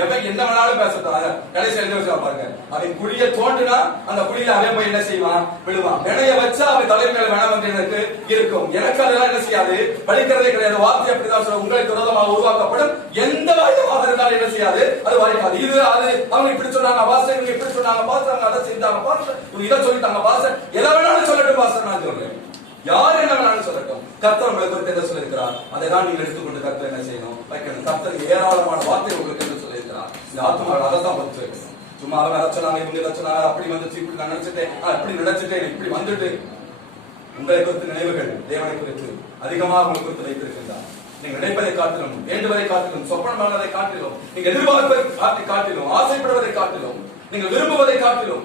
எவன் என்ன வேணாலும் பேசுறாங்க. கடைசி பாருங்க, அவன் குழிய தோண்டினா அந்த குழியில அவன் போய் என்ன செய்வான், விழுவான். வினைய வச்சா அவன் தலை மேல வேணாம் வந்து எனக்கு இருக்கும். எனக்கு அதெல்லாம் என்ன செய்யாது, படிக்கிறதே கிடையாது. வார்த்தை அப்படிதான் சொல்ல, உங்களுக்கு விரோதமாக உருவாக்கப்படும் எந்த வாய்ப்பாக இருந்தாலும் என்ன செய்யாது, அது வாய்ப்பாது. இது அது அவங்க இப்படி சொன்னாங்க பாஸ்டர், இவங்க இப்படி சொன்னாங்க பாஸ்டர், அதை செஞ்சாங்க பாஸ்டர், இவங்க இதை சொல்லிட்டாங்க பாஸ்டர், எதை வேணாலும் சொல்லட்டும் பாஸ்டர், நான் சொல்றேன். யார் என்ன வேணாலும் சொல்லட்டும், கர்த்தர் உங்களை குறித்து என்ன சொல்லியிருக்கிறார், அதை தான் நீங்கள் எடுத்துக்கொண்டு கர்த்தர் என்ன செய்யணும், வைக்கணும். கர்த்தர் ஏராளமான வார்த்தை உங்களுக்கு என்ன சொல்லியிருக்கிறார். இந்த ஆத்மா அதை தான் பற்றி வைக்கணும். சும்மா அவங்க அதை சொன்னாங்க, இவங்க இதை சொன்னாங்க, அப்படி வந்துச்சு, இப்படி நான் நினைச்சிட்டேன், இப்படி நினைச்சிட்டேன், இப்படி வந்துட்டு. உங்களை குறித்து நினைவுகள் தேவனை குறித்து அதிகமாக உங்களை குறித்து வைத்திருக்கின்றார். நீங்க நினைப்பதை காட்டிலும், வேண்டுவதை காட்டிலும், சொப்பனமானதை காட்டிலும், நீங்க எதிர்பார்ப்பதை காட்டிலும், ஆசைப்படுவதை காட்டிலும், நீங்கள் விரும்புவதை காட்டிலும்,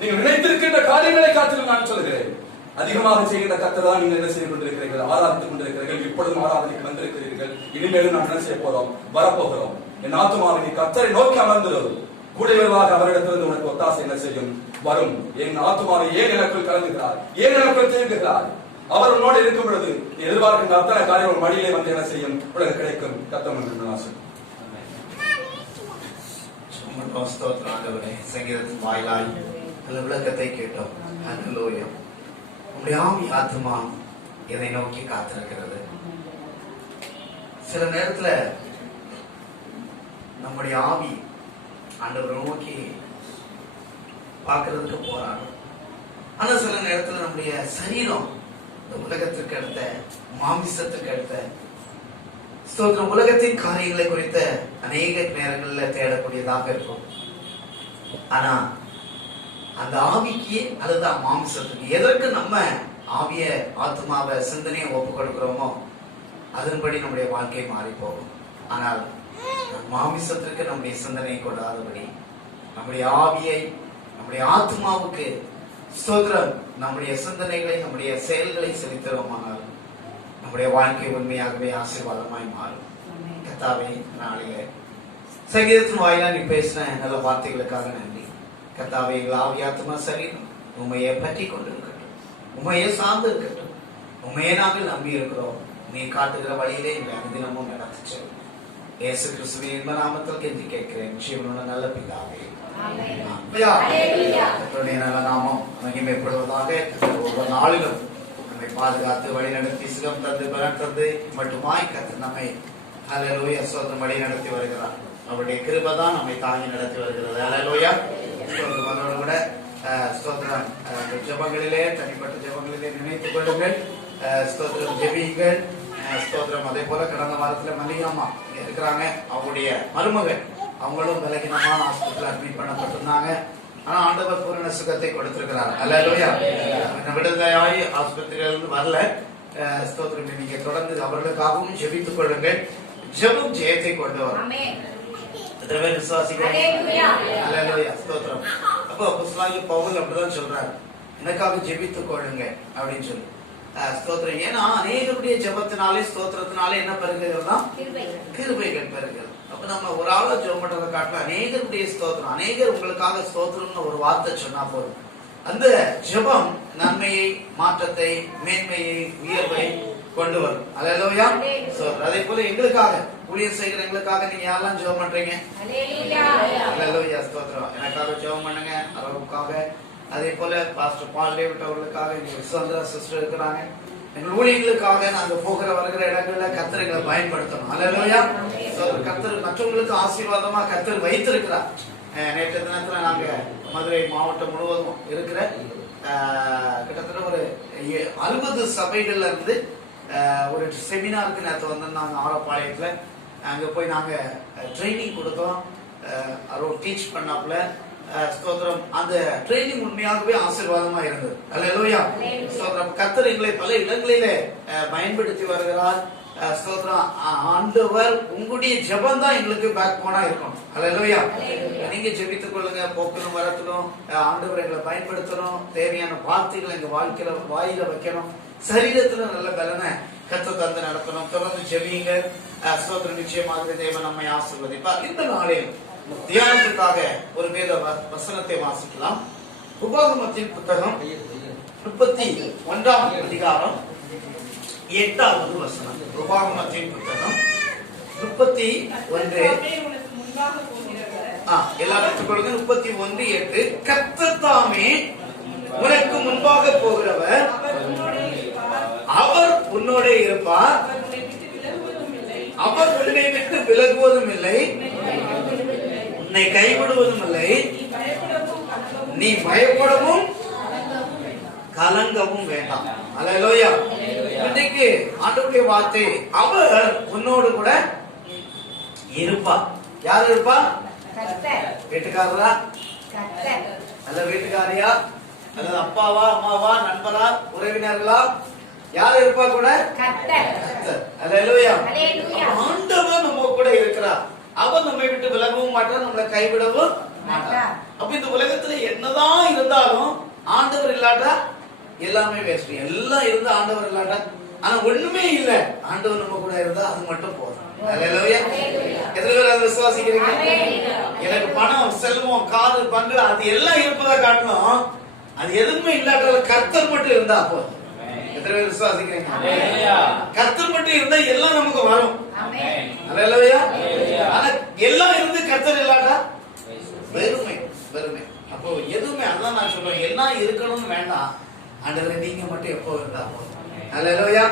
நீங்கள் நினைத்திருக்கின்ற காரியங்களை காட்டிலும் நான் சொல்கிறேன், அதிகமாக செய்கின்ற கர்த்தர் தான் நீங்கள் என்ன செய்து கொண்டிருக்கிறீர்கள், ஆராதித்துக் கொண்டிருக்கிறீர்கள். இப்பொழுதும் ஆராதனைக்கு வந்திருக்கிறீர்கள். இனிமேலும் நாம் என்ன செய்ய போறோம், வரப்போகிறோம். என் ஆத்துமாவை நீ கர்த்தரை நோக்கி அமர்ந்துள்ளது, கூடவாக அவரிடத்திலிருந்து உனக்கு ஒத்தாசை என்ன செய்யும், வரும். என் ஆத்துமாவை ஏன் எனக்குள் கலந்துகிறார், ஏன் எனக்குள் தேங்குகிறார், அவர் உன்னோடு இருக்கும் பொழுது நீ எதிர்பார்க்கின்ற அத்தனை காரியம் மடியிலே வந்து என்ன செய்யும், உனக்கு கிடைக்கும். கர்த்தர் என்று ஆசை. சங்கீதத்தின் வாயிலாய் அந்த விளக்கத்தை கேட்டோம். ஹல்லேலூயா. நம்முடைய ஆவி ஆத்மா இதை நோக்கி காத்திருக்கிறது. சில நேரத்துல நம்முடைய ஆவி ஆண்டவரை நோக்கி பார்க்கிறதுக்கு போராடும். ஆனா சில நேரத்துல நம்முடைய சரீரம் இந்த உலகத்திற்கு அடுத்த, மாமிசத்திற்கு அடுத்த ஸ்தோத்திரம், உலகத்தின் காரியங்களை குறித்த அநேக நேரங்கள்ல தேடக்கூடியதாக இருக்கும். ஆனா அந்த ஆவிக்கு அல்லது மாமிசத்துக்கு எதற்கு நம்ம ஆவிய ஆத்மாவை சிந்தனையை ஒப்பு கொடுக்கிறோமோ அதன்படி நம்முடைய வாழ்க்கை மாறி போகும். ஆனால் மாமிசத்திற்கு நம்முடைய சிந்தனை கொள்ளாதபடி நம்முடைய ஆவியை, நம்முடைய ஆத்மாவுக்கு ஸ்தோத்திரம், நம்முடைய சிந்தனைகளை, நம்முடைய செயல்களை செலுத்துகிறோமானால் நம்முடைய வாழ்க்கை உண்மையாகவே ஆசீர்வாதமாய் மாறும். கர்த்தாவே, நாளைய சங்கீதத்தின் வாயிலா நீ பேசின நல்ல வார்த்தைகளுக்காக நன்றி. கர்த்தாவே, எங்கள் ஆவி ஆத்மா சரீரம் உண்மையை பற்றி கொண்டு இருக்கட்டும், உண்மையை சார்ந்து இருக்கட்டும். உண்மையை நாங்கள் நம்பி இருக்கிறோம். நீ காட்டுகிற வழியிலே எங்களை அனுதினமும் நடத்தி செல்லும். இயேசு கிறிஸ்துவின் இன்ப நாமத்தில் கெஞ்சி கேட்கிறேன் ஜீவனுள்ள நல்ல பிதாவே. ஆமென். ஐயா, ஹalleluya. கர்த்தருடைய நல்ல நாமம் மகிமைப்படுவதாக. ஒவ்வொரு நாளிலும் நம்மை பாதுகாத்து வழி நடத்தி சுகம் தந்து பலன் தந்து மட்டுமாய் கர்த்தர் நம்மை ஹalleluya ஸ்தோத்திரம் வழி நடத்தி வருகிறார். அவருடைய கிருபை தான் நம்மை தாங்கி நடத்தி வருகிறது. ஹalleluya. அதோடு கூட ஸ்தோத்திரம் ஜெபங்களிலே தனிப்பட்ட ஜெபங்களிலே நினைத்துக் கொள்ளுங்கள். ஸ்தோத்திரம் ஜெபியுங்கள். ஸ்தோத்திரம். அதே போல கடந்த வாரத்துல மல்லிகாமா இருக்கிறாங்க, அவங்களுடைய மருமகள் அவங்களும் விலகினமான ஹாஸ்பிட்டல் அட்மிட் பண்ணப்பட்டிருந்தாங்க. ஆனா ஆண்டவர் பூரண சுகத்தை கொடுத்திருக்கிறார். ஹalleluya. விடுதலையாகி ஆஸ்பத்திரியிலிருந்து வரல. ஸ்தோத்திரம். நீங்க தொடர்ந்து அவர்களுக்காகவும் ஜெபித்துக் கொள்ளுங்கள். ஜெபம் ஜெயத்தை கொண்டு வரும். ஆமென். எத்தனை பேர் விசுவாசிக்கிறீங்க? ஹalleluya. ஹalleluya. ஸ்தோத்திரம். அப்போ அப்போஸ்தலனாகிய பவுல் அப்படிதான் சொல்றாரு, எனக்காக ஜெபித்துக் கொள்ளுங்க அப்படின்னு சொல்லி. ஸ்தோத்திரம். ஏன்னா அநேகருடைய ஜெபத்தினாலே ஸ்தோத்திரத்தினாலே என்ன பெறுகிறதா? கிருபைகள் பெறுகிறது. அப்ப நம்ம ஒரு ஆளா ஜெபம் பண்றதை காட்டல, அநேகருடைய ஸ்தோத்திரம், அநேகர் உங்களுக்காக ஸ்தோத்திரம்னு ஒரு வார்த்தை சொன்னா போதும். அந்த ஜெபம் நன்மையை, மாற்றத்தை, மேன்மையை, உயர்வை கொண்டு வரும். ஹalleluya. அதே போல எங்களுக்காக ஊழியர் செய்கிற எங்களுக்காக நீங்க யாரெல்லாம் ஜெபம் பண்றீங்க? ஹalleluya. ஸ்தோத்திரம். எனக்காக ஜெபம் பண்ணுங்க, அரவுக்காக. அதே போல பாஸ்டர் பால் டேவிட் அவர்களுக்காக, எங்க விசாந்திரா சிஸ்டர் இருக்கிறாங்க. எங்கள் ஊழியர்களுக்காக நாங்க போகிற வருகிற இடங்கள்ல கர்த்தர்களை பயன்படுத்தணும். ஹalleluya. கர்த்தர் மற்றவங்களுக்கு ஆசீர்வாதமா கர்த்தர் வைத்திருக்கிறார். நேற்று தினத்துல நாங்க மதுரை மாவட்டம் முழுவதும் இருக்கிற கிட்டத்தட்ட ஒரு 60 சபைகள்ல இருந்து ஒரு செமினாருக்கு நேற்று வந்திருந்தாங்க ஆரப்பாளையத்துல. அங்க போய் நாங்க ட்ரைனிங் கொடுத்தோம். டீச் பண்ணாப்புல. ஸ்தோத்திரம். அந்த ட்ரைனிங் உண்மையாகவே ஆசீர்வாதமா இருந்தது. ஹalleluya. ஸ்தோத்திரம். கர்த்தர் எங்களை பல இடங்களிலே பயன்படுத்தி வருகிறார். ஸ்தோத்திரம். ஆண்டவர் உங்களுடைய ஜெபம் தான் எங்களுக்கு பேக் போனா இருக்கணும். ஹalleluya. நீங்க ஜெபித்துக் கொள்ளுங்க. போக்கணும் வரத்திலும் ஆண்டவர் எங்களை பயன்படுத்தணும். தேவையான வார்த்தைகளை எங்க வாழ்க்கையில வாயில வைக்கணும். சரீரத்துல நல்ல பலனை கர்த்தர் தந்து நடத்தணும். தொடர்ந்து ஜெபியுங்க. ஸ்தோத்திரம். நிச்சயமாக தேவன் நம்மை ஆசீர்வதிப்பார். இந்த நாளில் தியானத்துக்காக ஒரு வேத வசனத்தை வாசிக்கலாம். உபாகமத்தின் புத்தகம் 31ஆம் அதிகாரம் 8வது வசனம். உபாகமத்தின் புத்தகம் 31. எல்லாரும் சொல்லுங்க. 31:8. கர்த்தர் தாமே உனக்கு முன்பாக போகிறவர், அவர் உன்னோட இருப்பார், அவர் உன்னை விட்டு விலகுவதும் இல்லை, உன்னை கைவிடுவதும் இல்லை, நீ பயப்படவும் கலங்கவும் வேண்டாம். ஹalleluya. இன்னைக்கு ஆண்டவருடைய வார்த்தை, அவர் உன்னோடு கூட இருப்பார். யார் இருப்பா? வீட்டுக்காரரா அல்ல வீட்டுக்காரியா அல்லது அப்பாவா அம்மாவா நண்பரா உறவினர்களா? யார் இருப்பா கூட? ஹalleluya. ஆண்டவர் நம்ம கூட இருக்கிறார். அவர் நம்மை விட்டு விலகவும் மாட்டார், நம்மளை கைவிடவும் மாட்டார். அப்ப இந்த உலகத்துல என்னதான் இருந்தாலும் ஆண்டவர் இல்லாட்டா எல்லாமே வேஸ்ட். எல்லாம் இருந்தா ஆண்டவர் இல்லாட்டா, ஆனா ஒண்ணுமே இல்ல, ஆண்டவர் நம்ம கூட இருந்தா அது மட்டும் போதும். ஹalleluya. எத்தனை பேர் அதை விசுவாசிக்கிறீங்க? எனக்கு பணம், செல்வம், காரு, பங்களா அது எல்லாம் இருப்பதை காட்டணும், அது எதுவுமே இல்லாத கர்த்தர் மட்டும் இருந்தா போதும். எத்தனை பேர் விசுவாசிக்கிறீங்க? கர்த்தர் மட்டும் இருந்தா எல்லாம் நமக்கு வரும். ஹalleluya. ஆனா எல்லாம் இருந்து கர்த்தர் இல்லாட்டா வெறுமை, வெறுமை. அப்போ எதுவுமே, அதான் நான் சொல்றேன், எல்லாம் இருக்கணும்னு வேண்டாம், ஆண்டவரே நீங்க மட்டும் எப்போ இருந்தா போதும். ஹalleluya.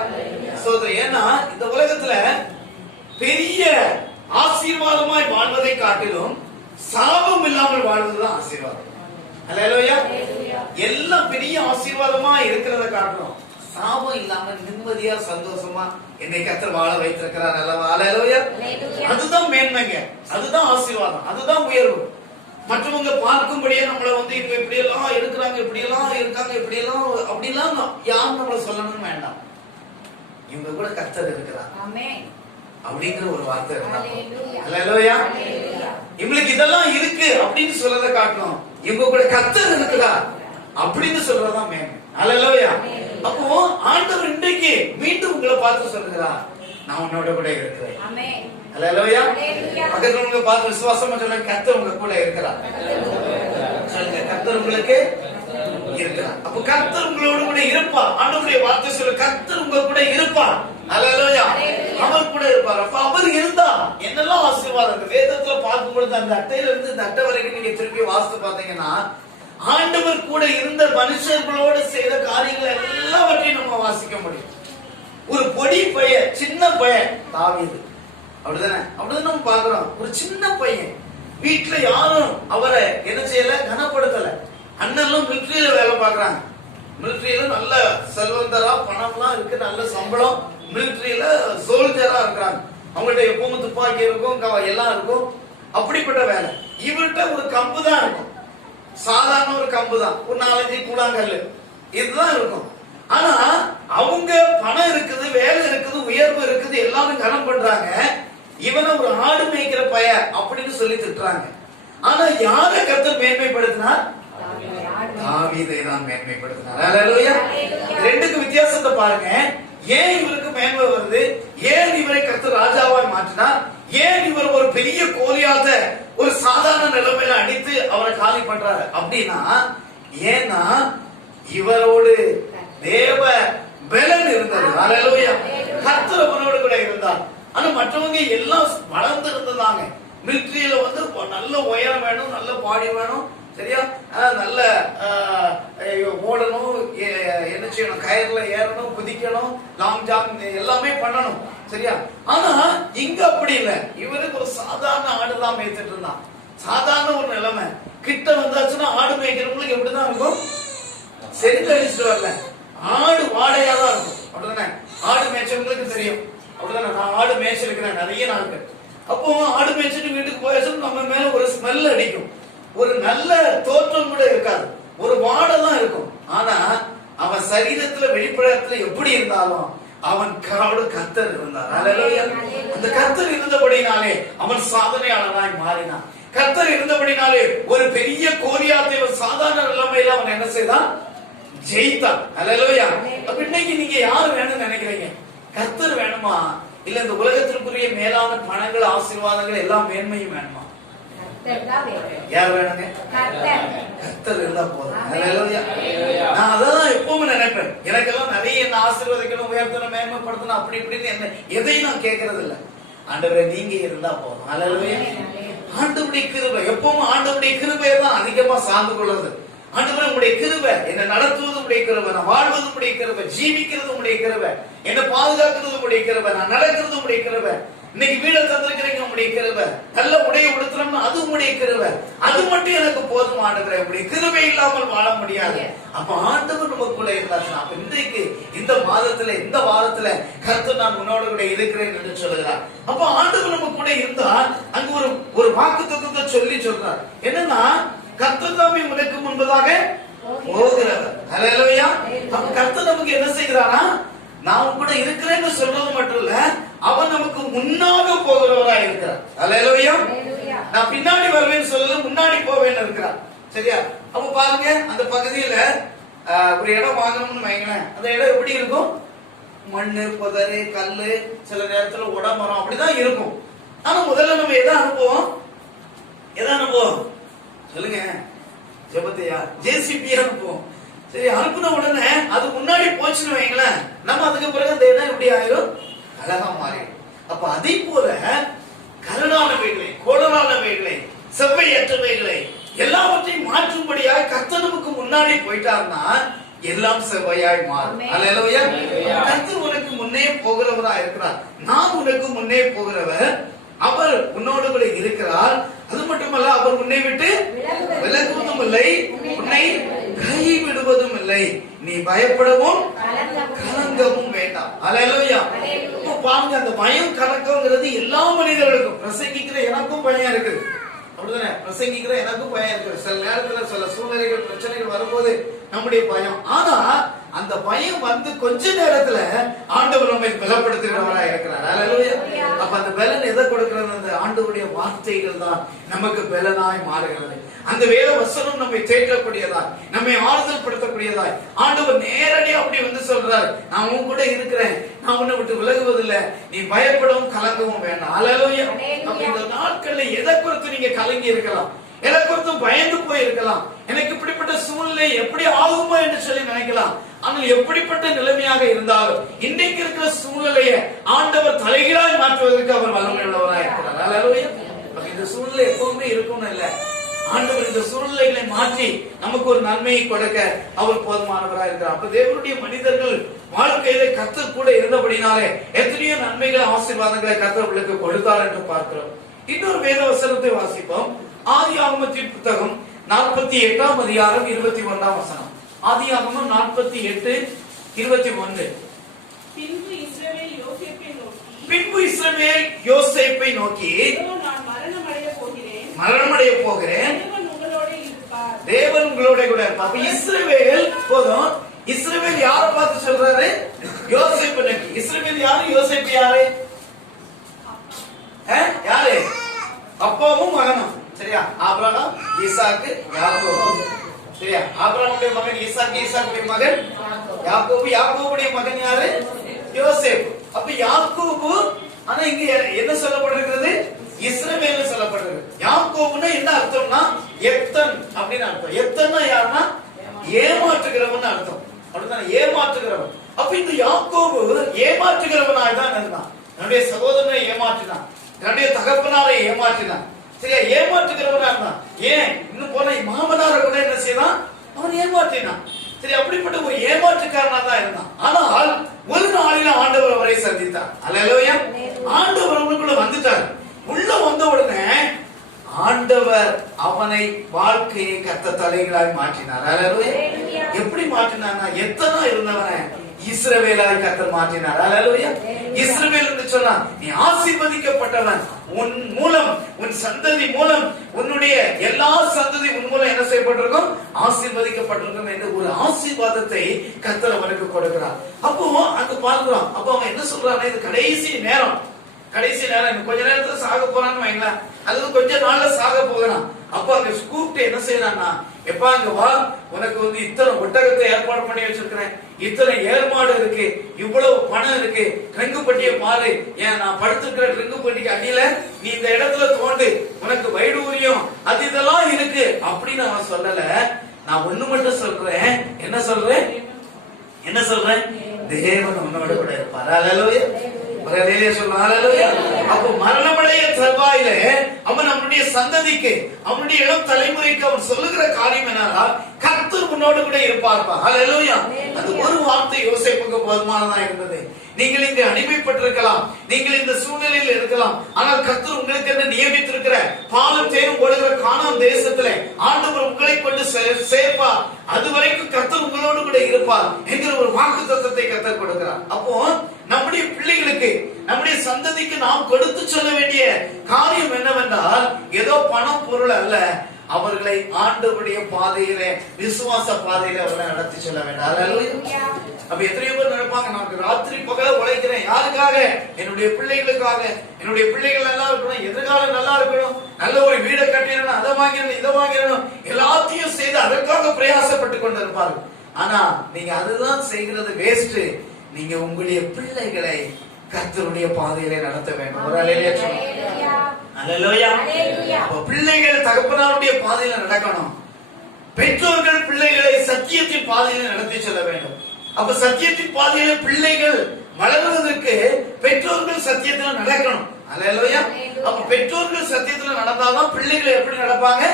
சோதரே, ஏன்னா இந்த உலகத்துல பெரிய ஆசீர்வாதமாய் வாழ்வதை காட்டிலும் சாபம் இல்லாமல் வாழ்வதுதான் ஆசீர்வாதம். ஹalleluya. எல்லாம் பெரிய ஆசீர்வாதமா இருக்கிறத காட்டிலும் சாபம் இல்லாம நிம்மதியா சந்தோஷமா என்னை கர்த்தர் வாழ வைத்திருக்கிறார் அல்லவா? ஹalleluya. அதுதான் மேன்மைங்க, அதுதான் ஆசீர்வாதம், அதுதான் உயர்வு. மற்றவங்க பார்க்கும்படியே நம்மள வந்து இவங்க இப்படி எல்லாம் இருக்கிறாங்க, இப்படி எல்லாம் இருக்காங்க, இப்படி எல்லாம் அப்படிலாம் யாரும் நம்மள சொல்லணும்னு வேண்டாம். இவங்க கூட கர்த்தர் இருக்கிறார் அப்படிங்கிற ஒரு வார்த்தை இருந்தா, ஹalleluya. இவங்களுக்கு இதெல்லாம் இருக்கு அப்படின்னு சொல்லத காட்டணும், இவங்க கூட கர்த்தர் இருக்கிறார் அப்படின்னு சொல்றதுதான் மேன்மை. ஹalleluya. அப்போ ஆண்டவர் இன்றைக்கு மீண்டும் உங்களை பார்த்து சொல்லுகிறார், நான் உன்னோட கூட இருக்கிறேன். ஹalleluya. பக்கத்துல உங்களை பார்த்து விசுவாசமா சொல்லுங்க, கர்த்தர் உங்க கூட இருக்கிறார். சொல்லுங்க, கர்த்தர் உங்களுக்கு இருக்கிறார். அப்ப கர்த்தர் உங்களோட கூட இருப்பார். ஆண்டவருடைய வார்த்தை சொல்ல, கர்த்தர் உங்க கூட இருப்பார். ஹalleluya. அவர் கூட இருப்பார். அப்ப அவர் இருந்தா என்னெல்லாம் ஆசீர்வாதம் இருக்கு. வேதத்துல பார்க்கும் பொழுது அந்த அட்டையில இருந்து இந்த அட்டை வரைக்கும் நீங்க திருப்பி வாசித்து பாத்தீங்கன்னா ஆண்டவர் கூட இருந்த மனுஷர்களோடு செய்த காரியங்கள் எல்லாவற்றையும் நம்ம வாசிக்க முடியும். ஒரு பொடி பையன், சின்ன பையன் தாவீது, அப்படிதானே? அப்படிதான் நம்ம பாக்குறோம். ஒரு சின்ன பையன், வீட்டுல யாரும் அவரை என்ன செய்யல, கனப்படுத்தல. அண்ணன்லாம் மிலிட்டரியில வேலை பாக்குறாங்க. மிலிட்டரியில நல்ல செல்வந்தரா, பணம்லாம் இருக்கு, நல்ல சம்பளம், மிலிட்டரியில சோல்ஜரா இருக்காங்க. அவங்கள்ட்ட எப்பவும் துப்பாக்கி இருக்கும், எல்லாம் இருக்கும். அப்படிப்பட்ட வேலை. இவர்கிட்ட ஒரு கம்பு தான் இருக்கும், சாதாரண ஒரு கம்பு தான், ஒரு 4-5 கூழாங்கல் இதுதான் இருக்கும். ஆனா அவங்க பணம் இருக்குது, வேலை இருக்குது, உயர்வு இருக்குது, எல்லாரும் கனம் பண்றாங்க. இவனை ஒரு ஆடு மேய்க்கிற பைய அப்படின்னு சொல்லி திட்டுறாங்க. ஆனா யாரை கர்த்தர் மேன்மைப்படுத்தினார்? தாவீதை தான் மேன்மைப்படுத்தினார். ஹல்லேலூயா. ரெண்டுக்கு வித்தியாசத்தை பாருங்க. ஏன் இவருக்கு மேன்மை வருது? ஏன் இவரை கர்த்தர் ராஜாவாய் மாற்றினார்? ஏன் இவர் ஒரு பெரிய கோலியாத ஒரு சாதாரண நிலைமையில அடித்து அவரை காலி பண்றாரு அப்படின்னா, ஏன்னா இவரோடு தேவ பலன் இருந்தது. ஹல்லேலூயா. கர்த்தர் அவனோடு கூட இருந்தார். ஆனா மற்றவங்க எல்லாம் வளர்ந்து இருந்ததாங்க. மிலிட்டரியில வந்து நல்ல உயரம் வேணும், நல்ல பாடி வேணும், சரியா, நல்ல ஓடணும், என்ன செய்யணும், கயர்ல ஏறணும், குதிக்கணும், லாங் ஜம்ப் எல்லாமே பண்ணணும், சரியா. ஆனா இங்க அப்படி இல்ல. இவருக்கு ஒரு சாதாரண ஆடுதான் மேய்ச்சிட்டு இருந்தான். சாதாரண ஒரு நிலைமை. கிட்ட வந்தாச்சுன்னா ஆடு மேய்க்கிறவங்களுக்கு எப்படிதான் இருக்கும்? செறிந்து அடிச்சுட்டு வரல, ஆடு வாடையா தான் இருக்கும். அப்படிதானே? ஆடு மேய்ச்சவங்களுக்கு தெரியும். அப்படிதானே? நான் ஆடு மேய்ச்சிருக்கிறேன் நிறைய நாட்கள். அப்போ ஆடு மேய்ச்சிட்டு வீட்டுக்கு போயாச்சும் நம்ம மேல ஒரு ஸ்மெல் அடிக்கும். ஒரு நல்ல தோற்றம் கூட இருக்காது, ஒரு வாடை தான் இருக்கும். ஆனா அவன் சரீரத்துல வெளிப்படத்துல எப்படி இருந்தாலும் அவன் கர்த்தர் இருந்தார். ஹல்லேலூயா. அந்த கர்த்தர் இருந்தபடினாலே அவன் சாதனையாளனாய் மாறினான். கர்த்தர் இருந்தபடினாலே ஒரு பெரிய கோலியாத்தை ஒரு சாதாரண நிலைமையில அவன் என்ன செய்தான்? ஜெயித்தான். ஹல்லேலூயா. அப்ப இன்னைக்கு நீங்க யாரு வேணும்னு நினைக்கிறீங்க? கர்த்தர் வேணுமா, இல்ல இந்த உலகத்திற்குரிய மேலான பணங்கள், ஆசீர்வாதங்கள், எல்லாம் மேன்மையும் வேணுமா? யார் வேணுங்க? கர்த்தர் இருந்தா போதும். ஹல்லேலூயா. நான் அதான் எப்பவுமே நினைப்பேன். எனக்கெல்லாம் நிறைய என்ன ஆசீர்வதிக்கணும், உயர்த்தணும், மேன்மைப்படுத்தணும் அப்படி இப்படின்னு என்ன எதையும் நான் கேட்கறது இல்ல. ஆண்டவரே நீங்க இருந்தா போதும். ஹல்லேலூயா. ஆண்டவருடைய கிருபை, எப்பவும் ஆண்டவருடைய கிருபையை தான் அதிகமா சார்ந்து கொள்றது. ஆண்டவரே உம்முடைய கிருபை, என்ன நடத்துவது உம்முடைய கிருபை, நான் வாழ்வது உம்முடைய கிருபை, ஜீவிக்கிறது உம்முடைய கிருபை, என்ன பாதுகாக்கிறது உம்முடைய கிருபை, நான் நடக்கிறது உம்முடைய கிருபை, இன்னைக்கு வீட தந்திருக்கிறீங்க உம்முடைய கிருபை, நல்ல உடைய உடுத்துறோம்னா அது உம்முடைய கிருபை, அது மட்டும் எனக்கு போதும் ஆண்டவரே. உம்முடைய கிருபை இல்லாமல் வாழ முடியாது. அப்ப ஆண்டவர் நம்ம கூட இருந்தாச்சுன்னா, அப்ப இன்றைக்கு இந்த மாதத்துல இந்த வாரத்துல கர்த்தர் நான் உன்னோட கூட இருக்கிறேன் என்று சொல்லுகிறார். அப்ப ஆண்டவர் நம்ம கூட இருந்தா அங்க ஒரு வாக்குத்தத்தத்தை சொல்றார். என்னன்னா, கர்த்தர் தாமே உனக்கு முன்பதாக போகிறவர். ஹல்லேலூயா. அப்ப கர்த்தர் நமக்கு என்ன செய்கிறானா, நான் கூட இருக்கிறேன்னு சொல்றது மட்டும் இல்ல, அவன் நமக்கு முன்னாக போகிறவரா இருக்கிறார். ஹல்லேலூயா. நான் பின்னாடி வருவேன்னு சொல்லல, முன்னாடி போவேன்னு இருக்கிறார். சரியா? அப்ப பாருங்க, அந்த பகுதியில ஒரு இடம் வாங்கணும்னு வைங்களேன். அந்த இடம் எப்படி இருக்கும்? மண்ணு, புதரு, கல்லு, சில நேரத்துல உடமரம் அப்படிதான் இருக்கும். ஆனா முதல்ல நம்ம எதை அனுப்புவோம்? சொல்லுங்க, ஜெபத்தையா, ஜேசிபியா அனுப்புவோம். சரி, அனுப்புன உடனே அது முன்னாடி போச்சுன்னு வைங்களேன், நம்ம அதுக்கு பிறகு அந்த இடம் எப்படி ஆயிரும்? அழகா மாறிடும். அப்ப அதே போல கரடானவைகளை, கோடரானவைகளை, செவ்வையற்றவைகளை எல்லாவற்றையும் மாற்றும்படியாக கர்த்தர் நமக்கு முன்னாடி போயிட்டார்னா எல்லாம் செவ்வையாய் மாறும். ஹல்லேலூயா. கர்த்தர் உனக்கு முன்னே போகிறவரா இருக்கிறார். நான் உனக்கு முன்னே போகிறவர். அவர் உன்னோடு கூட இருக்கிறார். அது மட்டுமல்ல, அவர் உன்னை விட்டு விலகுவதும் இல்லை, உன்னை கைவிடுவதும் இல்லை. நீ பயப்படவும் கலங்கவும் வேண்டாம். ஹல்லேலூயா. இப்ப பாருங்க, அந்த பயம் கலக்கம்ங்கிறது எல்லா மனிதர்களுக்கும், பிரசங்கிக்கிற எனக்கும் பயம் இருக்குது. அப்படிதானே? பிரசங்கிக்கிற எனக்கும் பயம் இருக்குது. சில நேரத்துல சில சூழ்நிலைகள், பிரச்சனைகள் வரும்போது நம்முடைய பயம். ஆனா அந்த பயம் வந்து கொஞ்ச நேரத்துல ஆண்டவர் நம்மை பலப்படுத்துகிறவராக இருக்கிறார். ஹல்லேலூயா. அப்ப அந்த பலன் எதை கொடுக்கிறது? அந்த ஆண்டவருடைய வார்த்தைகள் தான் நமக்கு பலனாய் மாறுகிறது. அந்த வேத வசனம் நம்மை தேற்றக்கூடியதாய், நம்மை ஆறுதல் படுத்தக்கூடியதாய் ஆண்டவர் நேரடியா அப்படி வந்து சொல்றார், நான் உன் கூட இருக்கிறேன், நான் உன்னை விட்டு விலகுவதில்லை, நீ பயப்படவும் கலங்கவும் வேண்டாம். ஹல்லேலூயா. அப்ப இந்த நாட்கள்ல எதை குறித்து நீங்க கலங்கி இருக்கலாம்? எதை குறித்தும் பயந்து போய் இருக்கலாம். எனக்கு இப்படிப்பட்ட சூழ்நிலை எப்படி ஆகுமோ என்று சொல்லி நினைக்கலாம். ஆனால் எப்படிப்பட்ட நிலைமையாக இருந்தாலும் இன்றைக்கு இருக்கிற சூழ்நிலையை ஆண்டவர் தலைகீழாய் மாற்றுவதற்கு அவர் வல்லமை உள்ளவராக இருக்கிறார். அல்லேலூயா. இந்த சூழ்நிலை எப்பவுமே இருக்கும்னு இல்ல, ஆண்டவர் இந்த சூழ்நிலைகளை மாற்றி நமக்கு ஒரு நன்மையை கொடுக்க அவர் போதுமானவராக இருக்கிறார். அப்ப தேவனுடைய மனிதர்கள் வாழ்க்கையில கர்த்தர் கூட இருந்தபடினாலே எத்தனையோ நன்மைகள் ஆசீர்வாதங்களை கர்த்தர்களுக்கு கொடுத்தார் என்று பார்க்கிறோம். இன்னொரு வேத வசனத்தை வாசிப்போம். ஆதியாகமத்தின் புத்தகம் 48ஆம் அதிகாரம் 21ஆம் வசனம். ஆதியாகமம் 48:21. பின்பு இஸ்ரவேல் யோசேப்பை நோக்கி நான் மரணமடைய போகிறேன், தேவன் உங்களோட இருப்பார். தேவன் உங்களோட கூட இருப்பார். அப்ப இஸ்ரவேல் போதும். இஸ்ரவேல் யாரை பார்த்து சொல்றாரு? யோசேப்பு நோக்கி. இஸ்ரவேல் யாரு? யோசேப்பு யாரு? யாரு? அப்பாவும் மகனும். சரியா? ஆபிரகாம், ஈசாக்கு, யாக்கோபு. சரியா? ஆபிரகாமுடைய மகன் ஈசாக்கு, ஈசாக்குடைய மகன் யாக்கோபு, யாக்கோபுடைய மகன் யாரு? யோசேப்பு. அப்ப யாக்கோபு, ஆனா இங்க என்ன சொல்லப்பட்டிருக்கிறது? இஸ்ரவேல் சொல்லப்படுறது. யாக்கோபுன்னா என்ன அர்த்தம்னா எத்தன் அப்படின்னு அர்த்தம். எத்தன்னா யாருன்னா ஏமாற்றுகிறவன் அர்த்தம். அப்படிதான், ஏமாற்றுகிறவன். அப்ப இந்த யாக்கோபு ஏமாற்றுகிறவனாய் தான் இருந்தான். தன்னுடைய சகோதரனை ஏமாற்றினான், தன்னுடைய தகப்பனாரை ஏமாற்றினான். சரியா? ஏமாற்றுகிறவனா இருந்தான். ஏன் இன்னும் போன மாமனாரை கூட என்ன செய்தான்? அவன் ஏமாற்றினான். சரி, அப்படிப்பட்ட ஒரு ஏமாற்றுக்காரனா தான் இருந்தான். ஆனால் ஒரு நாளில ஆண்டவர் அவரை சந்தித்தார். அல்லேலூயா. ஆண்டவர் அவனுக்குள்ள வந்துட்டார். உள்ள வந்த உடனே ஆண்டவர் அவனை வாழ்க்கையை கர்த்தர் தலைகளாய் மாற்றினார். அல்லேலூயா. எப்படி மாற்றினார்னா எத்தனை இருந்தவனை இஸ்ரவேலாய் கர்த்தர் மாற்றினார். அல்லேலூயா. இஸ்ரவேல் என்று சொன்னா நீ ஆசீர்வதிக்கப்பட்டவன், உன் மூலம் உன் சந்ததி மூலம் உன்னுடைய எல்லா சந்ததி உன் மூலம் என்ன செய்யப்பட்டிருக்கும்? ஆசீர்வதிக்கப்பட்டிருக்கும் என்று ஒரு ஆசீர்வாதத்தை கர்த்தர் அவனுக்கு கொடுக்கிறார். அப்போ அங்க பார்க்கிறோம். அப்போ அவன் என்ன சொல்றான்? இது கடைசி நேரம், கடைசி நேரம், இன்னும் கொஞ்ச நேரத்துல சாக போறான்னு வைங்களேன், அல்லது கொஞ்ச நாள்ல சாக போகிறான். அப்ப அங்க கூப்பிட்டு என்ன செய்யறான்னா, எப்பா இங்க வா, உனக்கு இத்தனை ஒட்டகத்தை ஏற்பாடு பண்ணி வச்சிருக்கிறேன், இத்தனை ஏற்பாடு இருக்கு, இவ்வளவு பணம் இருக்கு, ட்ரிங்கு பட்டியை பாரு, ஏன் நான் படுத்திருக்கிற ட்ரிங்கு பட்டிக்கு அடியில நீ இந்த இடத்துல தோண்டு, உனக்கு வைடூரியம் அது இதெல்லாம் இருக்கு அப்படின்னு அவன் சொல்லல. நான் ஒண்ணு மட்டும் சொல்றேன். என்ன சொல்றேன்? என்ன சொல்றேன்? தேவன் உன்னோட கூட இருப்பார். அல்லேலூயா. அப்போ மரணமடைய தருவாயில அவன் அவனுடைய சந்ததிக்கு, அவனுடைய இளம் தலைமுறைக்கு அவன் சொல்லுகிற காரியம் என்னன்னா, கர்த்தர் உன்னோடு கூட இருப்பார்ப்பா. அல்லேலூயா. அது ஒரு வார்த்தை யோசேப்புக்கு போதுமானதா இருந்தது. நீங்கள் இங்கு அடிமைப்பட்டிருக்கலாம், நீங்கள் இந்த சூழ்நிலையில் இருக்கலாம், ஆனால் கர்த்தர் உங்களுக்கு என்ன நியமித்திருக்கிற பாலும் தேனும் ஓடுகிற கானான் தேசத்துல ஆண்டவர் உங்களை கொண்டு சேர்ப்பார். அது வரைக்கும் கர்த்தர் உங்களோடு கூட இருப்பார் என்கிற ஒரு வாக்குத்தத்தத்தை கர்த்தர் கொடுக்கிறார். அப்போ நம்முடைய பிள்ளைகளுக்கு, நம்முடைய சந்ததிக்கு நாம் கொடுத்து சொல்ல வேண்டிய காரியம் என்னவென்றால், ஏதோ பணம் பொருள் அல்ல, அவர்களை ஆண்டவருடைய பாதையிலே, விசுவாச பாதையில அவர்களை நடத்தி செல்ல வேண்டாம். அப்ப எத்தனையோ பேர் நினைப்பாங்க, நான் ராத்திரி பகல உழைக்கிறேன், யாருக்காக? என்னுடைய பிள்ளைகளுக்காக. என்னுடைய பிள்ளைகள் நல்லா இருக்கணும், எதிர்காலம் நல்லா இருக்கணும், நல்ல ஒரு வீடை கட்டிடணும், அதை வாங்கிடணும், இதை வாங்கிடணும், எல்லாத்தையும் செய்து அதற்காக பிரயாசப்பட்டு கொண்டு இருப்பார்கள். ஆனா நீங்க அதுதான் செய்கிறது வேஸ்ட். நீங்க உங்களுடைய பிள்ளைகளை கர்த்தருடைய பாதையிலே நடத்த வேண்டும். ஒரு அல்லேலூயா சொல்லுங்க. அல்லேலூயா. அப்ப பிள்ளைகள் தகப்பனாருடைய பாதையில நடக்கணும். பெற்றோர்கள் பிள்ளைகளை சத்தியத்தின் பாதையில நடத்தி செல்ல வேண்டும். அப்ப சத்தியத்தின் பாதையில பிள்ளைகள் வளர்வதற்கு பெற்றோர்கள் சத்தியத்துல நடக்கணும். அல்லேலூயா. அப்ப பெற்றோர்கள் சத்தியத்துல நடந்தாதான் பிள்ளைகள் எப்படி நடப்பாங்க?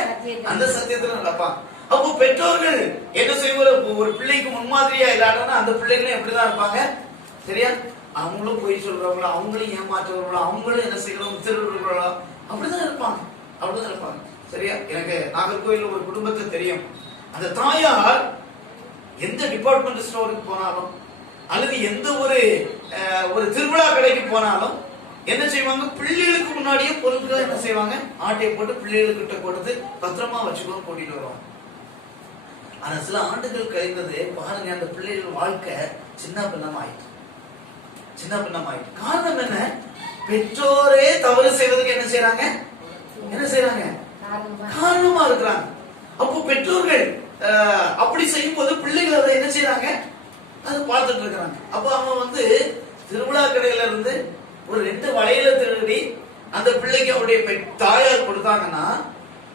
அந்த சத்தியத்துல நடப்பாங்க. அப்போ பெற்றோர்கள் என்ன செய்வார்? ஒரு பிள்ளைக்கு முன்மாதிரியா இல்லாட்டா அந்த பிள்ளைகளும் எப்படிதான் இருப்பாங்க? சரியா? அவங்களும் பொய் சொல்றவங்களோ, அவங்களும் ஏமாற்றுறவங்களோ, அவங்களும் என்ன செய்யறவங்க திருடுறவங்களோ, அப்படிதான் இருப்பாங்க. அப்படிதான் இருப்பாங்க. சரியா? எனக்கு நாகர்கோயில்ல ஒரு குடும்பத்தை தெரியும். அந்த தாயார் எந்த டிபார்ட்மெண்ட் ஸ்டோருக்கு போனாலும் அல்லது எந்த ஒரு திருவிழா கடைக்கு போனாலும் என்ன செய்வாங்க? பிள்ளைகளுக்கு முன்னாடியே பொருட்களை என்ன செய்வாங்க? ஆட்டையை போட்டு பிள்ளைகளுக்கிட்ட கொடுத்து பத்திரமா வச்சுக்கோ கூட்டிட்டு வருவாங்க. ஆனா சில ஆண்டுகள் கழிந்தது பாருங்க, அந்த பிள்ளைகள் வாழ்க்கை சின்ன பின்னமாயிட்டு. காரணம் என்ன? பெற்றோரே தவறு செய்வதற்கு என்ன செய்யறாங்க? காரணமா இருக்கிறாங்க. அப்போ பெற்றோர்கள் அப்படி செய்யும் போது பிள்ளைகள் அதை என்ன செய்யறாங்க? அதை பார்த்துட்டு இருக்கிறாங்க. அப்போ அவன் திருவிழா கடையில இருந்து ஒரு 2 வளையல திருடி அந்த பிள்ளைக்கு அவருடைய தாயார் கொடுத்தாங்கன்னா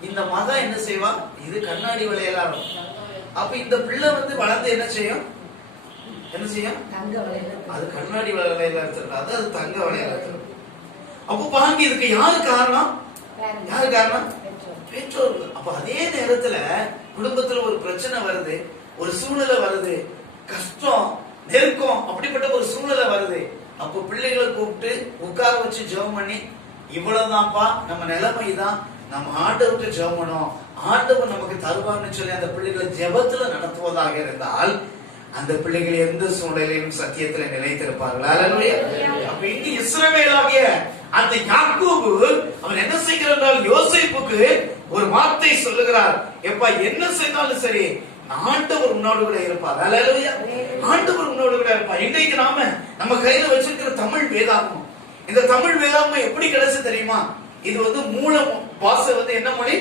இந்த மகன் என்ன செய்வான்? இது கண்ணாடி விளையாடும். அப்ப இந்த பிள்ளை வளர்ந்து என்ன செய்யும்? என்ன செய்யும்? தங்க வளையல். அது கண்ணாடி விளையாடுறது, அது தங்க விளையாடுறது. அப்ப பாருங்க, இதுக்கு யாரு காரணம்? யாரு காரணம்? பெற்றோர்கள். அப்ப அதே நேரத்துல குடும்பத்துல ஒரு பிரச்சனை வருது, ஒரு சூழ்நிலை வருது, கஷ்டம் நெருக்கம், அப்படிப்பட்ட ஒரு சூழ்நிலை வருது. அப்போ பிள்ளைகளை கூப்பிட்டு உட்கார வச்சு ஜெபம் பண்ணி, இவ்வளவுதான்ப்பா நம்ம நிலைமை தான், நம்ம ஆண்டவர்கிட்ட ஜெபம் பண்ணோம், ஆண்டவர் நமக்கு தருவான்னு சொல்லி அந்த பிள்ளைகளை ஜெபத்துல நடத்துவதாக இருந்தால் அந்த பிள்ளைகள் எந்த சூழ்நிலையிலும் சத்தியத்துல நிலைத்திருப்பார்கள். அல்லேலூயா. அப்ப இங்க இஸ்ரவேலாகிய அந்த யாக்கோபு அவன் என்ன செய்கிறார்? யோசேப்புக்கு ஒரு வார்த்தை சொல்லுகிறார், எப்பா என்ன செய்தாலும் சரி ஆண்டவர் உன்னோடு கூட இருப்பார். அல்லேலூயா. ஆண்டவர் உன்னோடு கூட இருப்பார். இன்றைக்கு நம்ம கையில வச்சிருக்கிற தமிழ் வேதாகமம், இந்த தமிழ் வேதாகமம் எப்படி கிடைச்சு தெரியுமா? இது மூல பாஷை என்ன மொழி?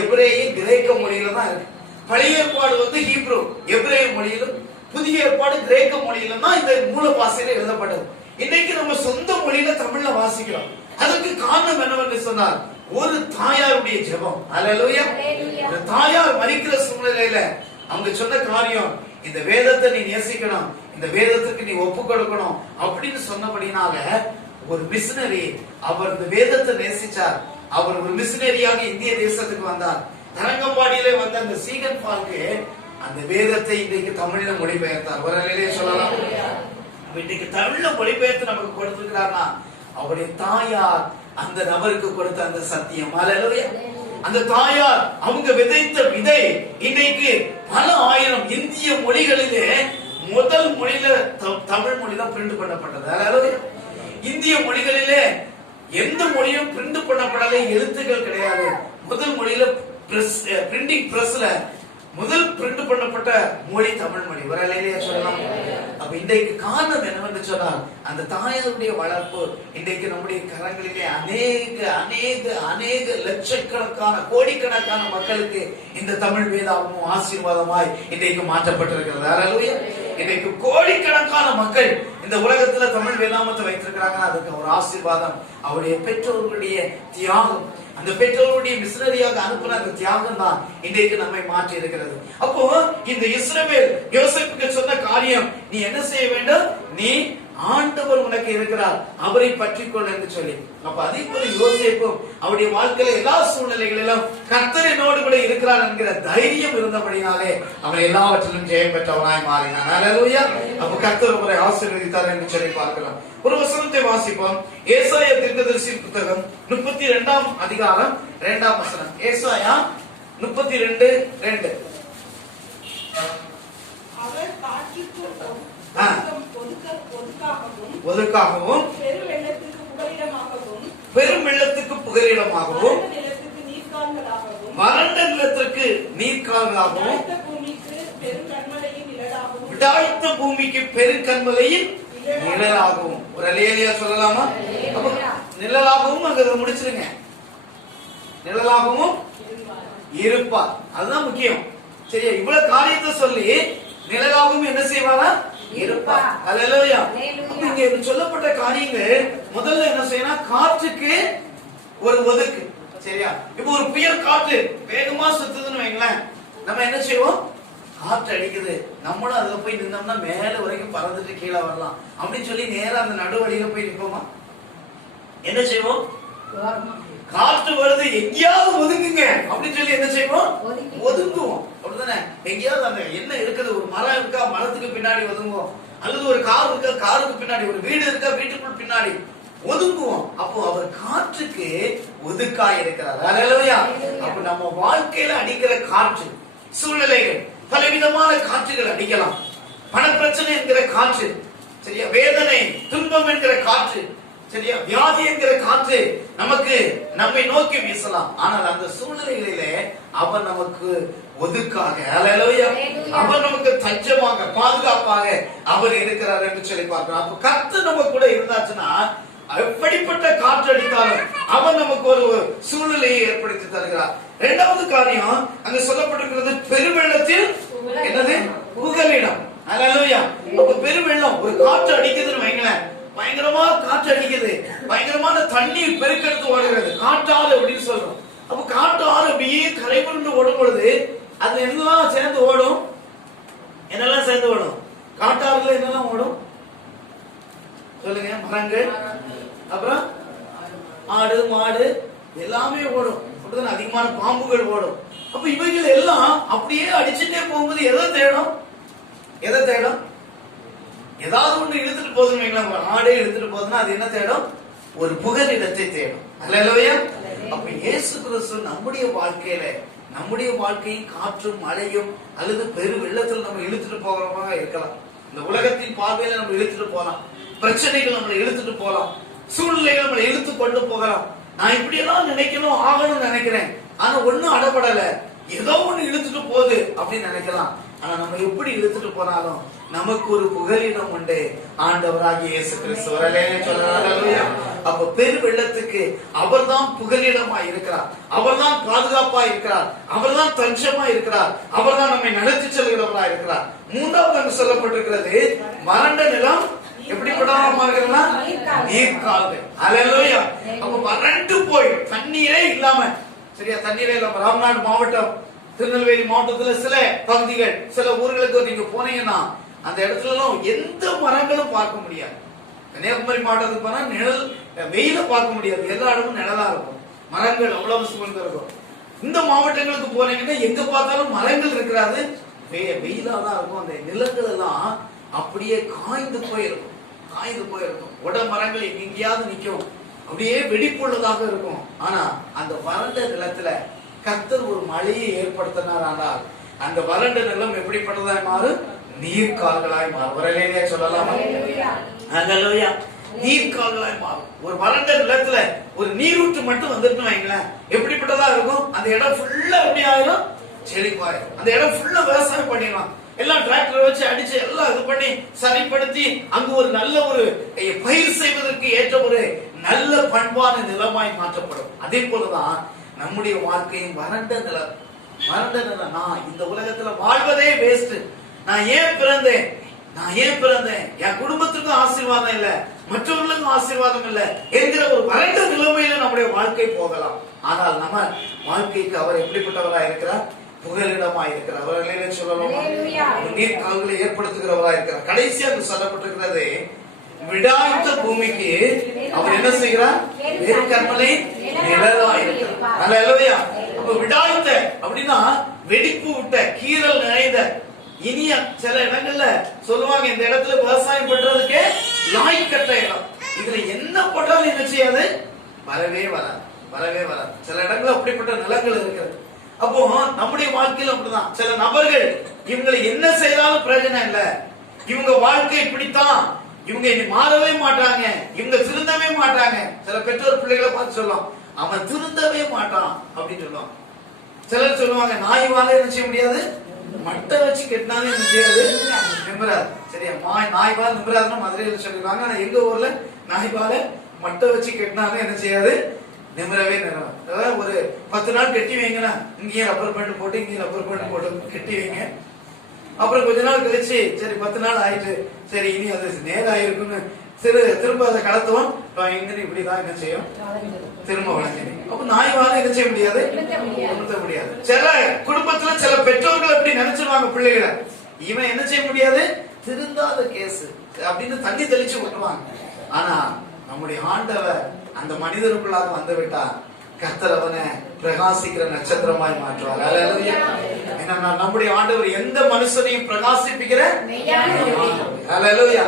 எபிரேய கிரேக்க மொழியில தான் இருக்கு. பழைய ஏற்பாடு ஹீப்ரு எபிரேய மொழியிலும், புதிய ஏற்பாடு கிரேக்க மொழியிலும் தான் இந்த மூல பாஷையில எழுதப்பட்டது. இன்னைக்கு நம்ம சொந்த மொழியில தமிழ்ல வாசிக்கிறோம். அதற்கு காரணம் என்னவென்று சொன்னார், ஒரு தாயாருடைய ஜெபம். அல்லேலூயா. ஒரு தாயார் மரிக்கிற சூழ்நிலையில அவங்க சொன்ன காரியம், இந்த வேதத்தை நீ நேசிக்கணும், இந்த வேதத்துக்கு நீ ஒப்பு கொடுக்கணும் அப்படின்னு சொன்னபடினால ஒரு மிஷனரி அவர் இந்த வேதத்தை நேசிச்சார். அவர் ஒரு மிஷனரியாக இந்திய தேசத்துக்கு வந்தார். தரங்கம்பாடியில வந்த அந்த சீகன் பால்க்கு அந்த வேதத்தை இன்றைக்கு தமிழ்ல மொழிபெயர்த்தார். ஒரு நிலையிலே சொல்லலாம், இன்னைக்கு தமிழ்ல மொழிபெயர்த்து நமக்கு கொடுத்திருக்கிறார்னா அவருடைய தாயார் அந்த நபருக்கு கொடுத்த அந்த சத்தியம். அல்லேலூயா. அந்த தாயார் அவங்க விதைத்த விதை இன்னைக்கு பல ஆயிரம் இந்திய மொழிகளிலே முதல் மொழியில தமிழ் மொழியில பிரிண்ட் பண்ணப்பட்டது. அல்லேலூயா. இந்திய மொழிகளிலே எந்த மொழியும் பிரிண்ட் பண்ணப்படாத எழுத்துக்கள் கிடையாது. முதல் மொழியில பிரிண்டிங் பிரஸ்ல முதல் பிரிண்ட் பண்ணப்பட்ட மொழி தமிழ் மொழி. வரலையிலேயே சொல்லலாம். அப்ப இன்றைக்கு காரணம் என்னவென்று சொன்னால் அந்த தாயாருடைய வளர்ப்பு இன்றைக்கு நம்முடைய கரங்களிலே அநேக அநேக அநேக லட்சக்கணக்கான கோடிக்கணக்கான மக்களுக்கு இந்த தமிழ் வேதாகமும் ஆசீர்வாதமாய் இன்றைக்கு மாற்றப்பட்டிருக்கிறது. அல்லேலூயா. இன்றைக்கு கோடிக்கணக்கான மக்கள் இந்த உலகத்துல தமிழ் வேதாகமத்தை வைத்திருக்கிறாங்க. அதுக்கு ஒரு ஆசீர்வாதம் அவருடைய பெற்றோர்களுடைய தியாகம், அந்த பெற்றோருடைய மிஷனரியாக அனுப்பின அந்த தியாகம் தான் இன்றைக்கு நம்மை மாற்றி இருக்கிறது. அப்போ இந்த இஸ்ரவேல் யோசேப்புக்கு சொன்ன காரியம், நீ என்ன செய்ய வேண்டும்? நீ ஆண்டவர் உனக்கு இருக்கிறார், அவரை பற்றிக்கொள் என்று சொல்லி. அப்ப அதே போல யோசேப்பும் அவருடைய வாழ்க்கையில எல்லா சூழ்நிலைகளிலும் கர்த்தர் என்னோடு கூட இருக்கிறார் என்கிற தைரியம் இருந்தபடினாலே அவர் எல்லாவற்றிலும் ஜெயம் பெற்றவராய் மாறினார். அல்லேலூயா. அப்ப கர்த்தர் அவரை ஆசீர்வதித்தார் என்று சொல்லி பார்க்கலாம். ஒரு வசனத்தை வாசிப்போம். ஏசாயா தீர்க்கதரிசி புத்தகம் 32ஆம் அதிகாரம் 2ஆம் வசனம். ஏசாயா 32:2. அவர் காற்றுக்கு ஒதுக்காகவும் பெரும் வெள்ளத்துக்கு புகலிடமாகவும் வறண்ட நிலத்திற்கு நீர்க்கால்களாகவும் விடாய்த்த பூமிக்கு பெருங்கன்மலையின் நிழலாகவும். ஒரு அல்லேலூயா சொல்லலாமா? நிழலாகவும் அங்க முடிச்சிருங்க. நிழலாகவும் இருப்பார், அதுதான் முக்கியம். சரியா? இவ்வளவு காரியத்தை சொல்லி நிழலாகவும் என்ன செய்வாரா? இருப்பார். அல்லேலூயா. இங்க சொல்லப்பட்ட காரியங்கள் முதல்ல என்ன செய்யணும்? காற்றுக்கு ஒரு ஒதுக்கு. சரியா? இப்போ ஒரு புயல் காற்று வேகமா சுத்துதுன்னு வைங்களேன், நம்ம என்ன செய்வோம்? காற்று அடிக்குது, நம்மளும் அதுல போய் நின்னோம்னா மேல வரைக்கும் பறந்துட்டு கீழே வரலாம் அப்படின்னு சொல்லி நேரா அந்த நடுவழியில போய் நிற்போமா? என்ன செய்வோம்? காற்று வருது, எங்கேயாவது ஒதுங்குங்க அப்படின்னு சொல்லி என்ன செய்வோம்? ஒதுங்குவோம். அப்படிதானே? எங்கேயாவது அந்த என்ன இருக்குது, ஒரு மரம் இருக்கா, மரத்துக்கு பின்னாடி ஒதுங்குவோம், அல்லது ஒரு கார் இருக்கா, காருக்கு பின்னாடி, ஒரு வீடு இருக்கா, வீட்டுக்குள் பின்னாடி ஒதுங்குவோம். அப்போ அவர் காற்றுக்கு ஒதுக்காய் இருக்கிறார். அல்லேலூயா. அப்ப நம்ம வாழ்க்கையில அடிக்கிற காற்று சூழ்நிலைகள் பலவிதமான காற்றுகள் அடிக்கலாம். பணப்பிரச்சனை என்கிற காற்று, சரியா? வேதனை துன்பம் என்கிற காற்று, சரியா? வியாதி என்கிற காற்று நம்மை நோக்கி வீசலாம். ஆனால் அந்த சூழ்நிலைகளிலே அவர் நமக்கு ஒதுக்காக, அல்லேலூயா, அவர் நமக்கு தஞ்சமாக பாதுகாப்பாக அவர் இருக்கிறார் என்று சொல்லி பார்க்கிறோம். அப்ப கர்த்தர் நம்ம கூட இருந்தாச்சுன்னா எப்படிப்பட்ட காற்று அடித்தாலும் அவர் நமக்கு ஒரு சூழ்நிலையை ஏற்படுத்தி தருகிறார். இரண்டாவது காரியம் அங்க சொல்லப்பட்டிருக்கிறது, பெருவெள்ளத்தில் என்னது? புகலிடம். அல்லேலூயா. அப்ப பெருவெள்ளம், ஒரு காற்று அடிக்குதுன்னு வைங்களேன், பயங்கரமா காற்று அடிக்குது, பயங்கரமான தண்ணீர் பெருக்கெடுத்து ஓடுகிறது, காற்றாறு அப்படின்னு சொல்றோம். அப்ப காட்டு ஆறு அப்படியே கரைபுரண்டு ஓடும் பொழுது அது என்னெல்லாம் சேர்ந்து ஓடும்? என்னெல்லாம் சேர்ந்து ஓடும்? காட்டாறுல என்னெல்லாம் ஓடும் சொல்லுங்க? மரங்கள், அப்புறம் ஆடு மாடு எல்லாமே ஓடும். அப்படிதான் அதிகமான பாம்புகள் ஓடும். அப்ப இவைகள் எல்லாம் அப்படியே அடிச்சுட்டே போகும்போது எதை தேடும்? எதை தேடும்? ஏதாவது ஒண்ணு இழுத்துட்டு போகுதுன்னு ஒரு ஆடே எடுத்துட்டு போகுதுன்னா அது என்ன தேடும்? ஒரு புகலிடத்தை தேடும். அல்லேலூயா. அப்ப இயேசு கிறிஸ்து நம்முடைய வாழ்க்கையில, நம்முடைய வாழ்க்கையும் காற்றும் மழையும் அல்லது பெரு வெள்ளத்தில் நம்ம இழுத்துட்டு போகிறவங்க இருக்கலாம். இந்த உலகத்தின் பார்வையில நம்ம இழுத்துட்டு போகலாம், பிரச்சனைகள் நம்மளை இழுத்துட்டு போகலாம், சூழ்நிலைகள் நம்மளை இழுத்து கொண்டு போகலாம். நான் இப்படியெல்லாம் நினைக்கணும் ஆகணும்னு நினைக்கிறேன், ஆனா ஒண்ணும் அடப்படல, ஏதோ ஒண்ணு இழுத்துட்டு போகுது அப்படின்னு நினைக்கலாம். ஆனா நம்ம எப்படி இழுத்துட்டு போனாலும் நமக்கு ஒரு புகலிடம் உண்டு, ஆண்டவராகிய இயேசு கிறிஸ்து. அல்லேலூயா. அப்ப பெரு வெள்ளத்துக்கு அவர்தான் புகலிடமா இருக்கிறார், அவர்தான் பாதுகாப்பா இருக்கிறார், அவர்தான் தஞ்சமா இருக்கிறார், அவர்தான் நம்மை நடத்தி செல்கிறவரா இருக்கிறார். மூன்றாவது அங்கு சொல்லப்பட்டிருக்கிறது, வறண்ட நிலம் எப்படிப்பட்டவரா? நீர்க்கால்கள். அல்லேலூயா. அப்ப வறண்டு போய் தண்ணீரே இல்லாம, சரியா, தண்ணீரே இல்லாம ராமநாடு மாவட்டம், திருநெல்வேலி மாவட்டத்துல சில பகுதிகள், சில ஊர்களுக்கு நீங்க போனீங்கன்னா அந்த இடத்துல எல்லாம் எந்த மரங்களும் பார்க்க முடியாது. கன்னியாகுமரி மாவட்டத்துக்கு போனா நிழல், வெயில பார்க்க முடியாது, எல்லா இடமும் நிழலா இருக்கும், மரங்கள் அவ்வளவு சூழ்ந்து இருக்கும். இந்த மாவட்டங்களுக்கு போனீங்கன்னா எங்க பார்த்தாலும் மரங்கள் இருக்கிறாது, வெயிலா தான் இருக்கும். அந்த நிலங்கள் எல்லாம் அப்படியே காய்ந்து போயிருக்கும், காய்ந்து போயிருக்கும். உட மரங்கள் எங்கேயாவது நிக்கும், அப்படியே வெடிப்புள்ளதாக இருக்கும். ஆனா அந்த வறண்ட நிலத்துல கர்த்தர் ஒரு மழையை ஏற்படுத்தினார். ஆனால் அந்த வறண்ட நிலம் எப்படிப்பட்டதாய் மாறும்? நீர்க்கால்களாய் மாறும். வரலையே சொல்லலாமா? அல்லேலூயா. நீர்க்கால்களாய் மாறும். ஒரு வறண்ட நிலத்துல ஒரு நீரூற்று மட்டும் வந்துட்டு வைங்களேன், எப்படிப்பட்டதா இருக்கும்? அந்த இடம் ஃபுல்லா எப்படி ஆயிரும்? செழிப்பாயிரும். அந்த இடம் ஃபுல்லா விவசாயம் பண்ணிடலாம், எல்லாம் டிராக்டர் வச்சு அடிச்சு எல்லாம் இது பண்ணி சரிப்படுத்தி அங்கு ஒரு நல்ல ஒரு பயிர் செய்வதற்கு ஏற்ற ஒரு நல்ல பண்பான நிலமாய் மாற்றப்படும். அதே போலதான் நம்முடைய வாழ்க்கையும் வறண்ட நிலம். வறண்ட நிலம், நான் இந்த உலகத்துல வாழ்வதே வேஸ்ட், நான் ஏன் பிறந்தேன், நான் ஏன் பிறந்தேன், என் குடும்பத்துக்கும் ஆசீர்வாதம் இல்ல, மற்றவர்களுக்கும் ஆசீர்வாதம் இல்ல என்கிற ஒரு வறண்ட நிலைமையில நம்முடைய வாழ்க்கை போகலாம். ஆனால் நம்ம வாழ்க்கைக்கு அவர் எப்படிப்பட்டவரா இருக்கிறார்? புகலிடமா இருக்கிறார். அவர்களே சொல்லலாமா? நீர்க்கால்களை ஏற்படுத்துகிறவரா இருக்கிறார். கடைசியாக சொல்லப்பட்டிருக்கிறது, விடாய்த்த பூமிக்கு அவர் என்ன செய்கிறார்? வேர்க்கர்மலை நிழலா இருக்கிறார். அல்லேலூயா. அப்ப விடாய்த்த அப்படின்னா வெடிப்பு விட்ட, கீறல் நிறைந்த, இனிய சில இடங்கள்ல சொல்லுவாங்க, இந்த இடத்துல விவசாயம் பண்றதுக்கு லாய்க்கட்ட இடம், இதுல என்ன போட்டாலும் என்ன செய்யாது? வரவே வராது, வரவே வராது. சில இடங்கள் அப்படிப்பட்ட நிலங்கள் இருக்கிறது. அப்போ நம்முடைய வாழ்க்கையில அப்படிதான் சில நபர்கள், இவங்களை என்ன செய்தாலும் பிரயோஜனம் இல்ல, இவங்க வாழ்க்கை இப்படித்தான், இவங்க இனி மாறவே மாட்டாங்க, இவங்க திருந்தவே மாட்டாங்க. சில பெற்றோர் பிள்ளைகளை பார்த்து சொல்லலாம், அவன் திருந்தவே மாட்டான் அப்படின்னு சொல்லுவாங்க. சிலர் சொல்லுவாங்க, நாய் வாழ என்ன செய்ய முடியாது, மட்டை வச்சு கெட்டினாலும் என்ன செய்யாது, நிமிராது. சரியா, நாய் வாழ நிமிராதுன்னு மதுரையில சொல்லிருக்காங்க. ஆனா எங்க ஊர்ல நாய் வாழ மட்டை வச்சு கெட்டினாலும் என்ன செய்யாது, நிமிரவே நிமிராது. ஒரு 10 நாள் கெட்டி வைங்கன்னா, இங்கேயும் ரப்பர் பேண்ட் போட்டு இங்கேயும் ரப்பர் பேண்ட் போட்டு கெட்டி வைங்க. அப்புறம் கொஞ்ச நாள் கழிச்சு, சரி 10 நாள் ஆயிட்டு, சரி இனி அது நேரம் ஆயிருக்குன்னு திரும்ப அதை கடத்துவோம், இப்படிதான் என்ன செய்யும், திரும்ப வளர்ந்து. அப்ப நாய் வாழ என்ன செய்ய முடியாது, நிறுத்த முடியாது. சில குடும்பத்துல சில பெற்றோர்கள் அப்படி நினைச்சிருவாங்க பிள்ளைகளை, இவன் என்ன செய்ய முடியாது, திருந்தாத கேஸ் அப்படின்னு தண்ணி தெளிச்சு விட்டுருவாங்க. ஆனா நம்முடைய ஆண்டவர் அந்த மனிதனுக்குள்ளாக வந்து விட்டா கர்த்தர் அவனை பிரகாசிக்கிற நட்சத்திரமாய் மாற்றுவார். அல்லேலூயா. ஏன்னா நம்முடைய ஆண்டவர் எந்த மனுஷனையும் பிரகாசிப்பிக்கிற, அல்லேலூயா,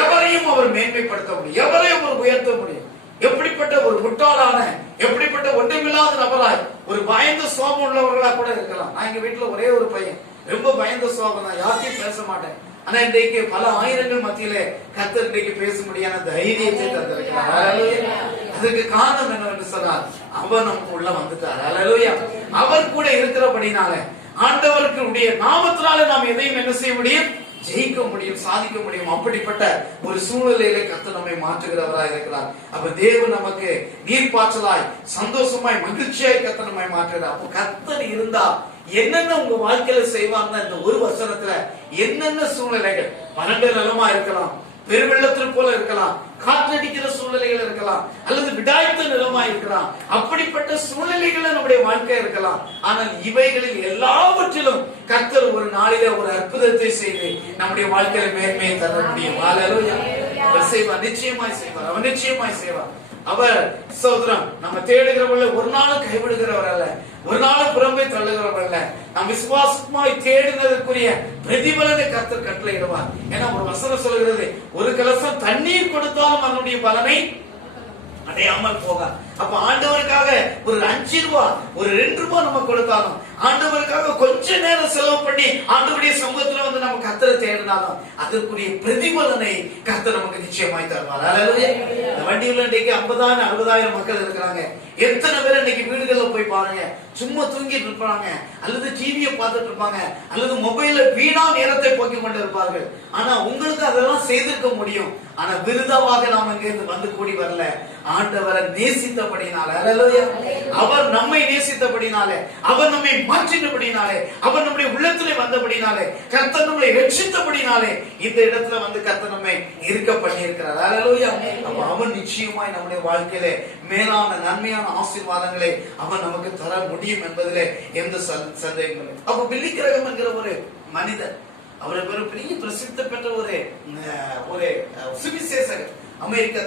எவரையும் அவர் மேன்மைப்படுத்த முடியும், எவரையும் அவர் உயர்த்த முடியும். எப்படிப்பட்ட ஒரு முட்டாளான, எப்படிப்பட்ட ஒன்றுமில்லாத நபராய், ஒரு பயந்த சோகம் உள்ளவர்களா கூட இருக்கலாம். நான் எங்க வீட்டுல ஒரே ஒரு பையன், ரொம்ப பயந்த சோகம் தான், யார்த்தையும் பேச மாட்டேன். ஆனா இன்றைக்கு பல ஆயிரங்கள் மத்தியிலே கர்த்தர் இன்றைக்கு பேச முடியாத தைரியத்தை தந்திருக்கிறார். அதுக்கு காரணம் என்னவென்று சொன்னால், அவர் நமக்கு உள்ள வந்துட்டார். அல்லேலூயா. அவர் கூட இருக்கிறபடினால, ஆண்டவருக்கு உடைய நாமத்தினால நாம் எதையும் என்ன செய்ய முடியும், ஜெயிக்க முடியும், சாதிக்க முடியும். அப்படிப்பட்ட ஒரு சூழ்நிலையில கர்த்தர் நம்மை மாற்றுகிறவராய் இருக்கிறார். அப்ப தேவன் நமக்கு நீர்ப்பாய்ச்சலாய், சந்தோஷமாய், மகிழ்ச்சியாய் கர்த்தர் நம்மை மாற்றுகிறார். அப்ப கர்த்தர் இருந்தா என்னென்ன உங்க வாழ்க்கையில செய்வாங்க, இந்த ஒரு வசனத்துல என்னென்ன சூழ்நிலைகள், வறண்ட நிலமா இருக்கலாம், பெருவெள்ளத்தில் போல இருக்கலாம், காற்றடிக்கிற சூழ்நிலைகள் இருக்கலாம், அல்லது விடாய்த்த நிலமா இருக்கலாம். அப்படிப்பட்ட சூழ்நிலைகள் நம்முடைய வாழ்க்கை இருக்கலாம். ஆனால் இவைகளில் எல்லாவற்றிலும் கர்த்தர் ஒரு நாளில ஒரு அற்புதத்தை செய்து நம்முடைய வாழ்க்கையில மேன்மையை தர முடியும். ஹல்லேலூயா. அவர் செய்வார், நிச்சயமாய் செய்வார், அவர் நிச்சயமாய் செய்வார். அவர் சகோதரம், நம்ம தேடுகிறவர்கள ஒரு நாளும் கைவிடுகிறவர் அல்ல, ஒரு நாளும் புறம்பே தள்ளுகிறவர் அல்ல. நாம் விசுவாசமாய் தேடினதற்குரிய பிரதிபலனை கர்த்தர் கட்டளையிடுவார். ஏன்னா ஒரு வசனம் சொல்கிறது, ஒரு கலசம் தண்ணீர் கொடுத்தாலும் அதனுடைய பலனை அடையாமல் போக. அப்ப ஆண்டவருக்காக ஒரு 5 ரூபாய், ஒரு 2 ரூபாய் நம்ம கொடுத்தாலும், ஆண்டவருக்காக கொஞ்ச நேரம் செலவு பண்ணி ஆண்டவருடைய சமூகத்துல வந்து நம்ம கர்த்தரை தேடினாலும் அதற்குரிய பிரதிபலனை கர்த்தர் நமக்கு நிச்சயமாய் தருவார். ஹல்லேலூயா. இந்த வண்டியில இன்னைக்கு 50,000 60,000 மக்கள் இருக்கிறாங்க. எத்தனை பேர் இன்னைக்கு வீடுகள்ல போய் பாருங்க, சும்மா தூங்கிட்டு இருப்பாங்க, அல்லது டிவியை பார்த்துட்டு இருப்பாங்க, அல்லது மொபைல்ல வீணா நேரத்தை போக்கிக் கொண்டு இருப்பார்கள். ஆனா உங்களுக்கு அதெல்லாம் செய்திருக்க முடியும். ஆனா விருதாவாக நாம இங்க இருந்து வந்து கூடி வரல. ஆண்டவரை நேசித்தபடினாலே, ஹல்லேலூயா, அவர் நம்மை நேசித்தபடினாலே, அவர் நம்மை மாற்றினபடினாலே, அவர் நம்முடைய உள்ளத்திலே வந்தபடினாலே, கர்த்தர் நம்மை ரட்சித்தபடினாலே இந்த இடத்துல வந்து கர்த்தர் நம்மை இருக்க பண்ணி இருக்கிறார். ஹல்லேலூயா. அப்ப அவர் நிச்சயமாய் நம்முடைய வாழ்க்கையிலே மேலான நன்மையான ஆசீர்வாதங்களை அவர் நமக்கு தர முடியும் என்பதிலே எந்த சந்தேகமும் இல்லை. அப்ப பில்லி கிரகம் என்கிற ஒரு மனிதர், அவர் பெரிய பிரசித்தி பெற்ற ஒரு சுவிசேஷகர், அமெரிக்கா